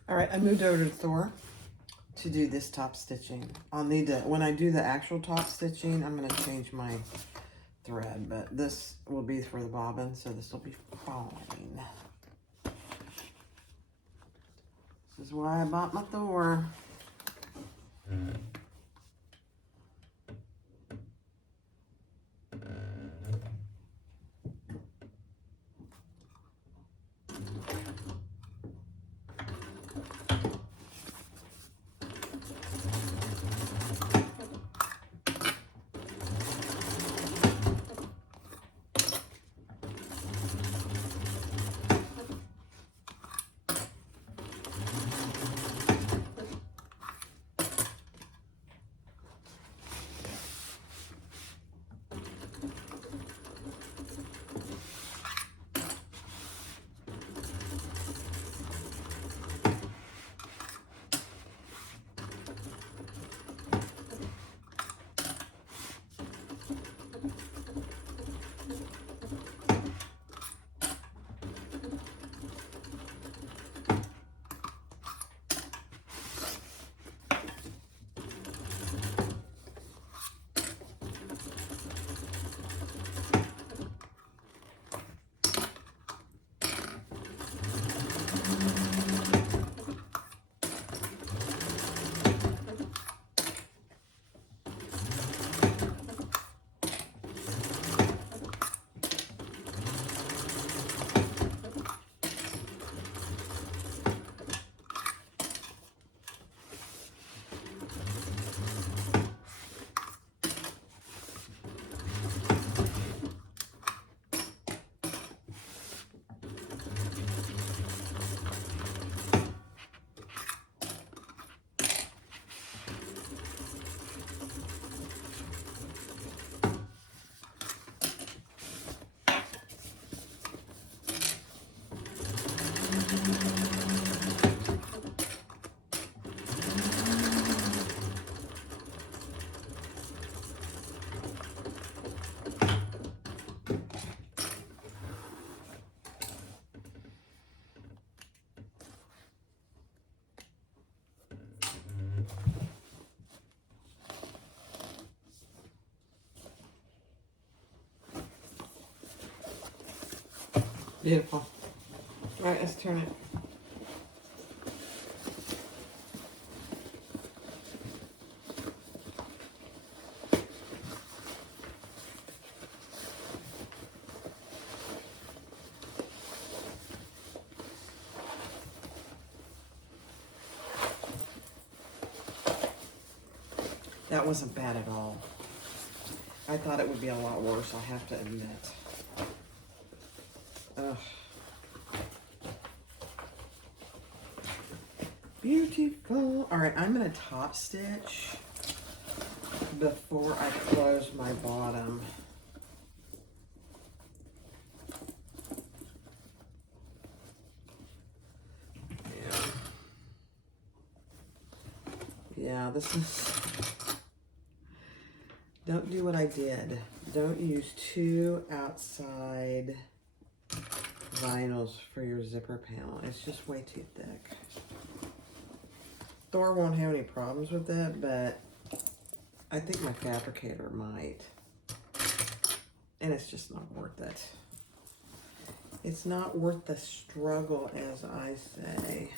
All right, I moved over to Thor to do this top stitching. I'll need to, when I do the actual top stitching, I'm going to change my thread, but this will be for the bobbin, so this will be fine. This is why I bought my Thor. Beautiful. All right, let's turn it. That wasn't bad at all. I thought it would be a lot worse, I have to admit. Ugh. Beautiful. All right, I'm going to top stitch before I close my bottom. Yeah, this is... Don't do what I did. Don't use 2 outside vinyls for your zipper panel. It's just way too thick. Thor won't have any problems with it, but I think my fabricator might. And it's just not worth it. It's not worth the struggle, as I say.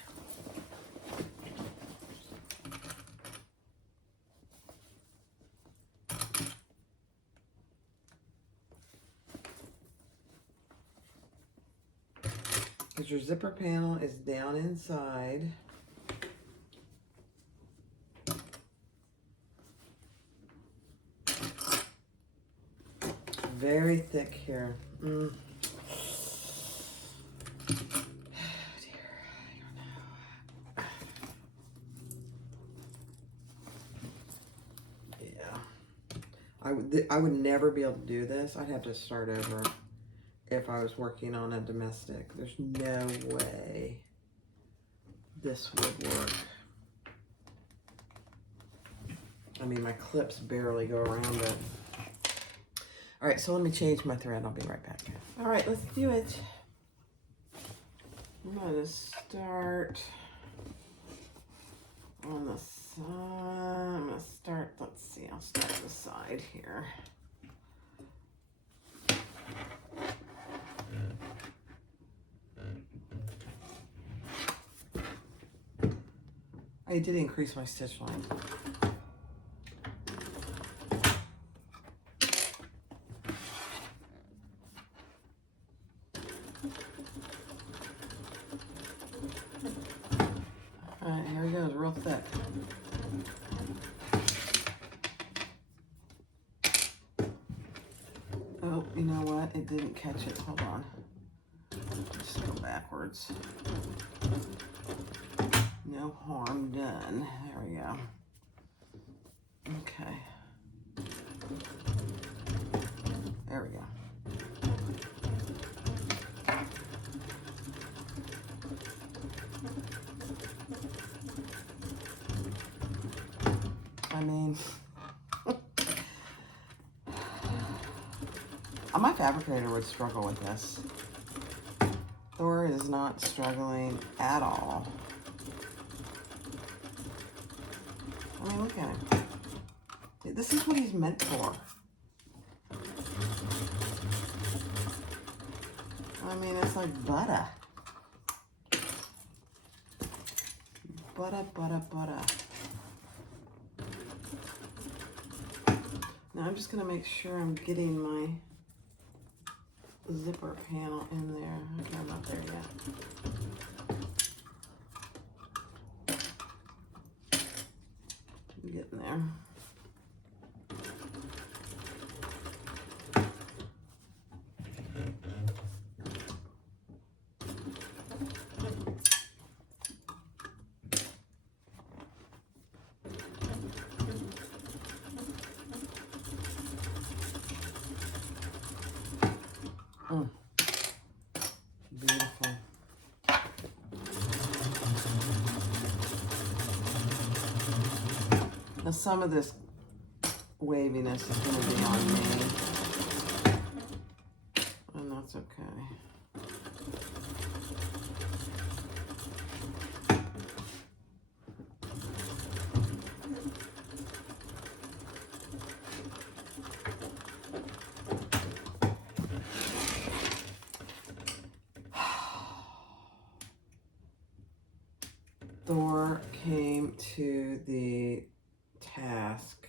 Because your zipper panel is down inside. Very thick here. Oh dear, I don't know. Yeah. I would never be able to do this. I'd have to start over if I was working on a domestic. There's no way this would work. I mean, my clips barely go around it. All right, so let me change my thread. I'll be right back. All right, let's do it. I'm gonna start on the side. I'm gonna start, let's see, I'll start the side here. I did increase my stitch line. Alright, here it goes, real thick. Oh, you know what? It didn't catch it. Hold on. Just go backwards. No harm done. There we go. Okay. There we go. I mean, my fabricator would struggle with this. Thor is not struggling at all. I mean, look at him. This is what he's meant for. I mean, it's like butter. Butter, butter, butter. Now I'm just going to make sure I'm getting my zipper panel in there. Okay, I'm not there yet. I'm getting there. Beautiful. Now some of this waviness is going to be on me, and that's okay. Thor came to the task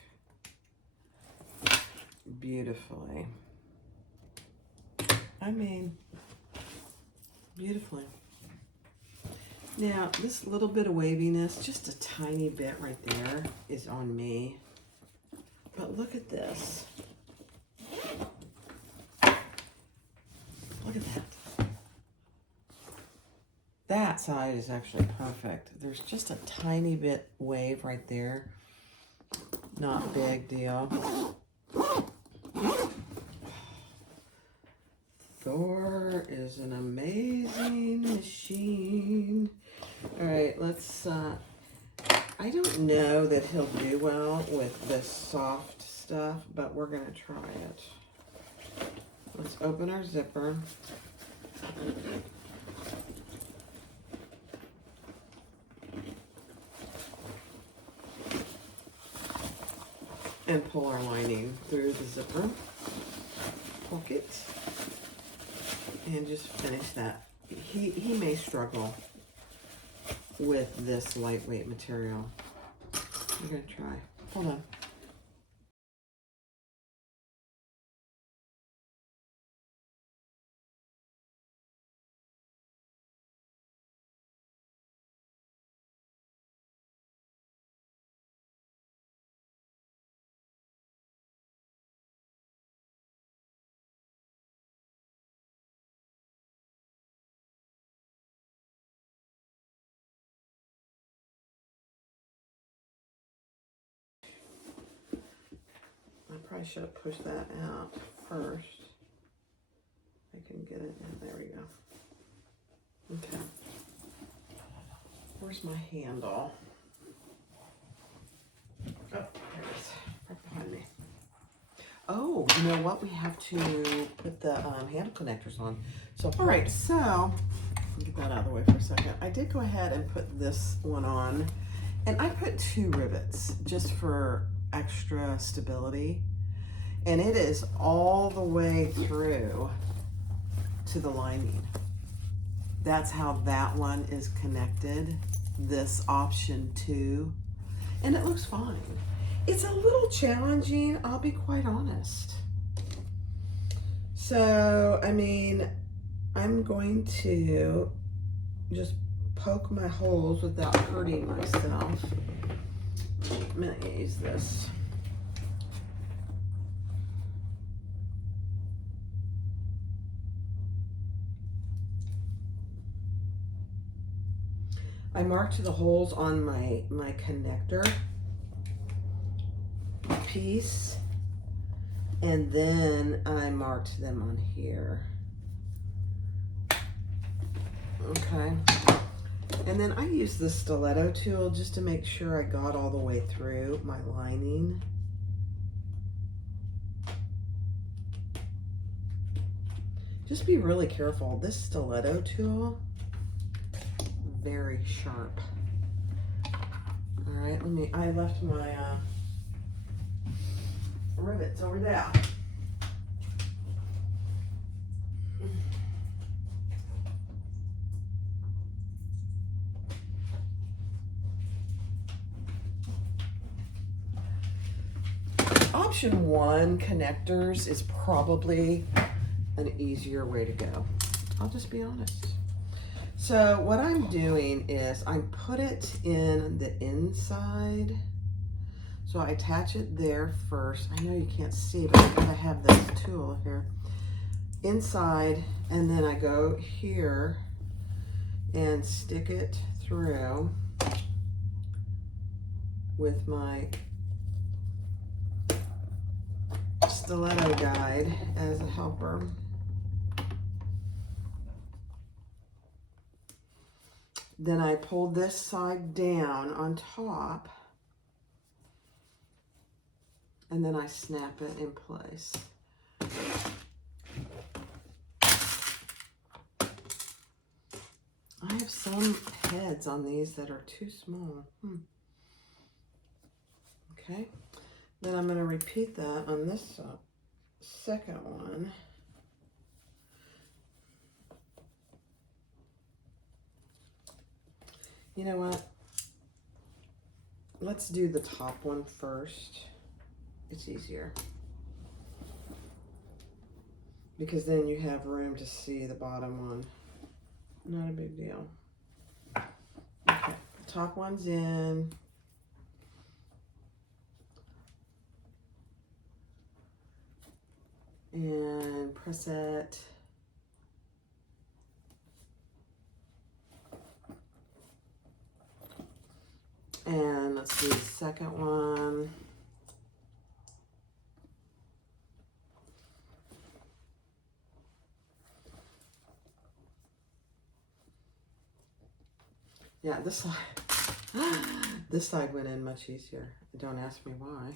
beautifully. I mean, beautifully. Now, this little bit of waviness, just a tiny bit right there, is on me. But look at this. Look at that. That side is actually perfect. There's just a tiny bit wave right there. Not big deal. Thor is an amazing machine. All right, let's, I don't know that he'll do well with this soft stuff, but we're gonna try it. Let's open our zipper. And pull our lining through the zipper pocket. And just finish that. He may struggle with this lightweight material. I'm gonna try. Hold on. I probably should have pushed that out first. I can get it in. There we go. Okay. Where's my handle? Oh, there it is. Right behind me. Oh, you know what? We have to put the handle connectors on. So, all right. So, I'll get that out of the way for a second. I did go ahead and put this one on. And I put 2 rivets just for extra stability. And it is all the way through to the lining. That's how that one is connected. This option 2. And it looks fine. It's a little challenging, I'll be quite honest. So, I mean, I'm going to just poke my holes without hurting myself. I'm going to use this. I marked the holes on my connector piece, and then I marked them on here. Okay. And then I use the stiletto tool just to make sure I got all the way through my lining. Just be really careful. This stiletto tool, very sharp. All right, I left my rivets over there. Option 1, connectors, is probably an easier way to go. I'll just be honest. So what I'm doing is I put it in the inside. So I attach it there first. I know you can't see, but I gotta have this tool here. Inside, and then I go here and stick it through with my stiletto guide as a helper. Then I pull this side down on top, and then I snap it in place. I have some heads on these that are too small. Okay, then I'm going to repeat that on this second one. You know what? let's do the top one first. It's easier. Because then you have room to see the bottom one. Not a big deal. Okay, top one's in. And press it. And let's do the second one. Yeah, this side went in much easier. Don't ask me why.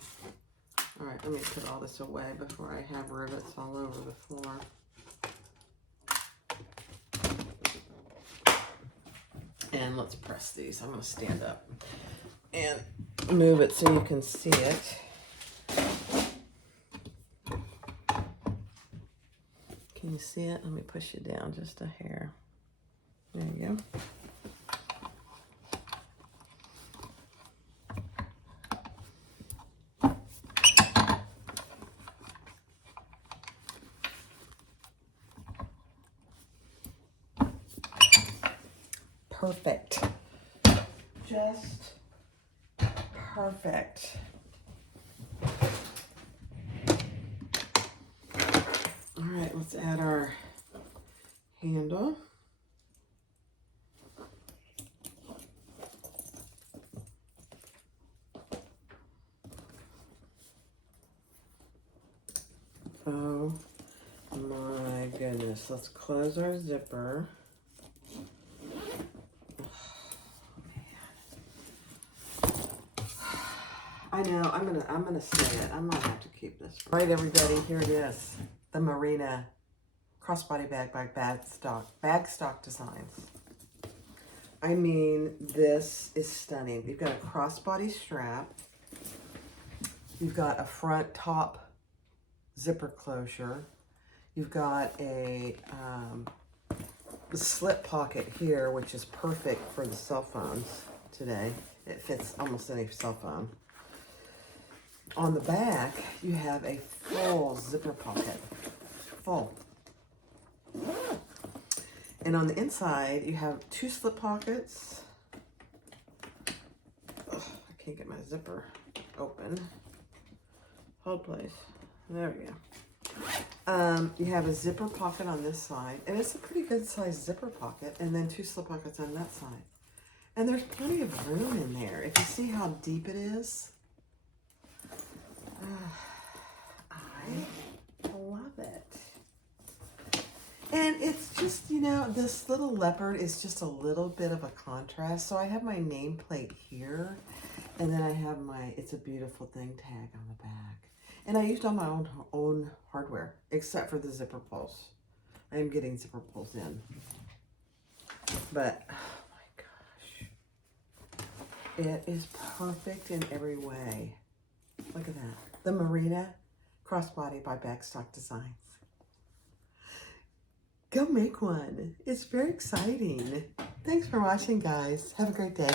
All right, let me put all this away before I have rivets all over the floor. And let's press these. I'm going to stand up and move it so you can see it. Can you see it? Let me push it down just a hair. There you go. Perfect. Just perfect. All right, let's add our handle. Oh my goodness. Let's close our zipper. I know, I'm gonna say it. I'm gonna have to keep this. All right, everybody, here it is. The Marina Crossbody bag by Bagstock Designs. I mean, this is stunning. You've got a crossbody strap. You've got a front top zipper closure. You've got a slip pocket here, which is perfect for the cell phones today. It fits almost any cell phone. On the back, you have a full zipper pocket. Full. And on the inside, you have 2 slip pockets. Ugh, I can't get my zipper open. Hold, please. There we go. You have a zipper pocket on this side, and it's a pretty good sized zipper pocket, and then 2 slip pockets on that side. And there's plenty of room in there. If you see how deep it is, I love it. And it's just, you know, this little leopard is just a little bit of a contrast. So I have my nameplate here, and then I have my It's a Beautiful Thing tag on the back. And I used all my own hardware, except for the zipper pulls. I am getting zipper pulls in. But, oh my gosh. It is perfect in every way. Look at that. The Marina Crossbody by Bagstock Designs. Go make one. It's very exciting. Thanks for watching, guys. Have a great day.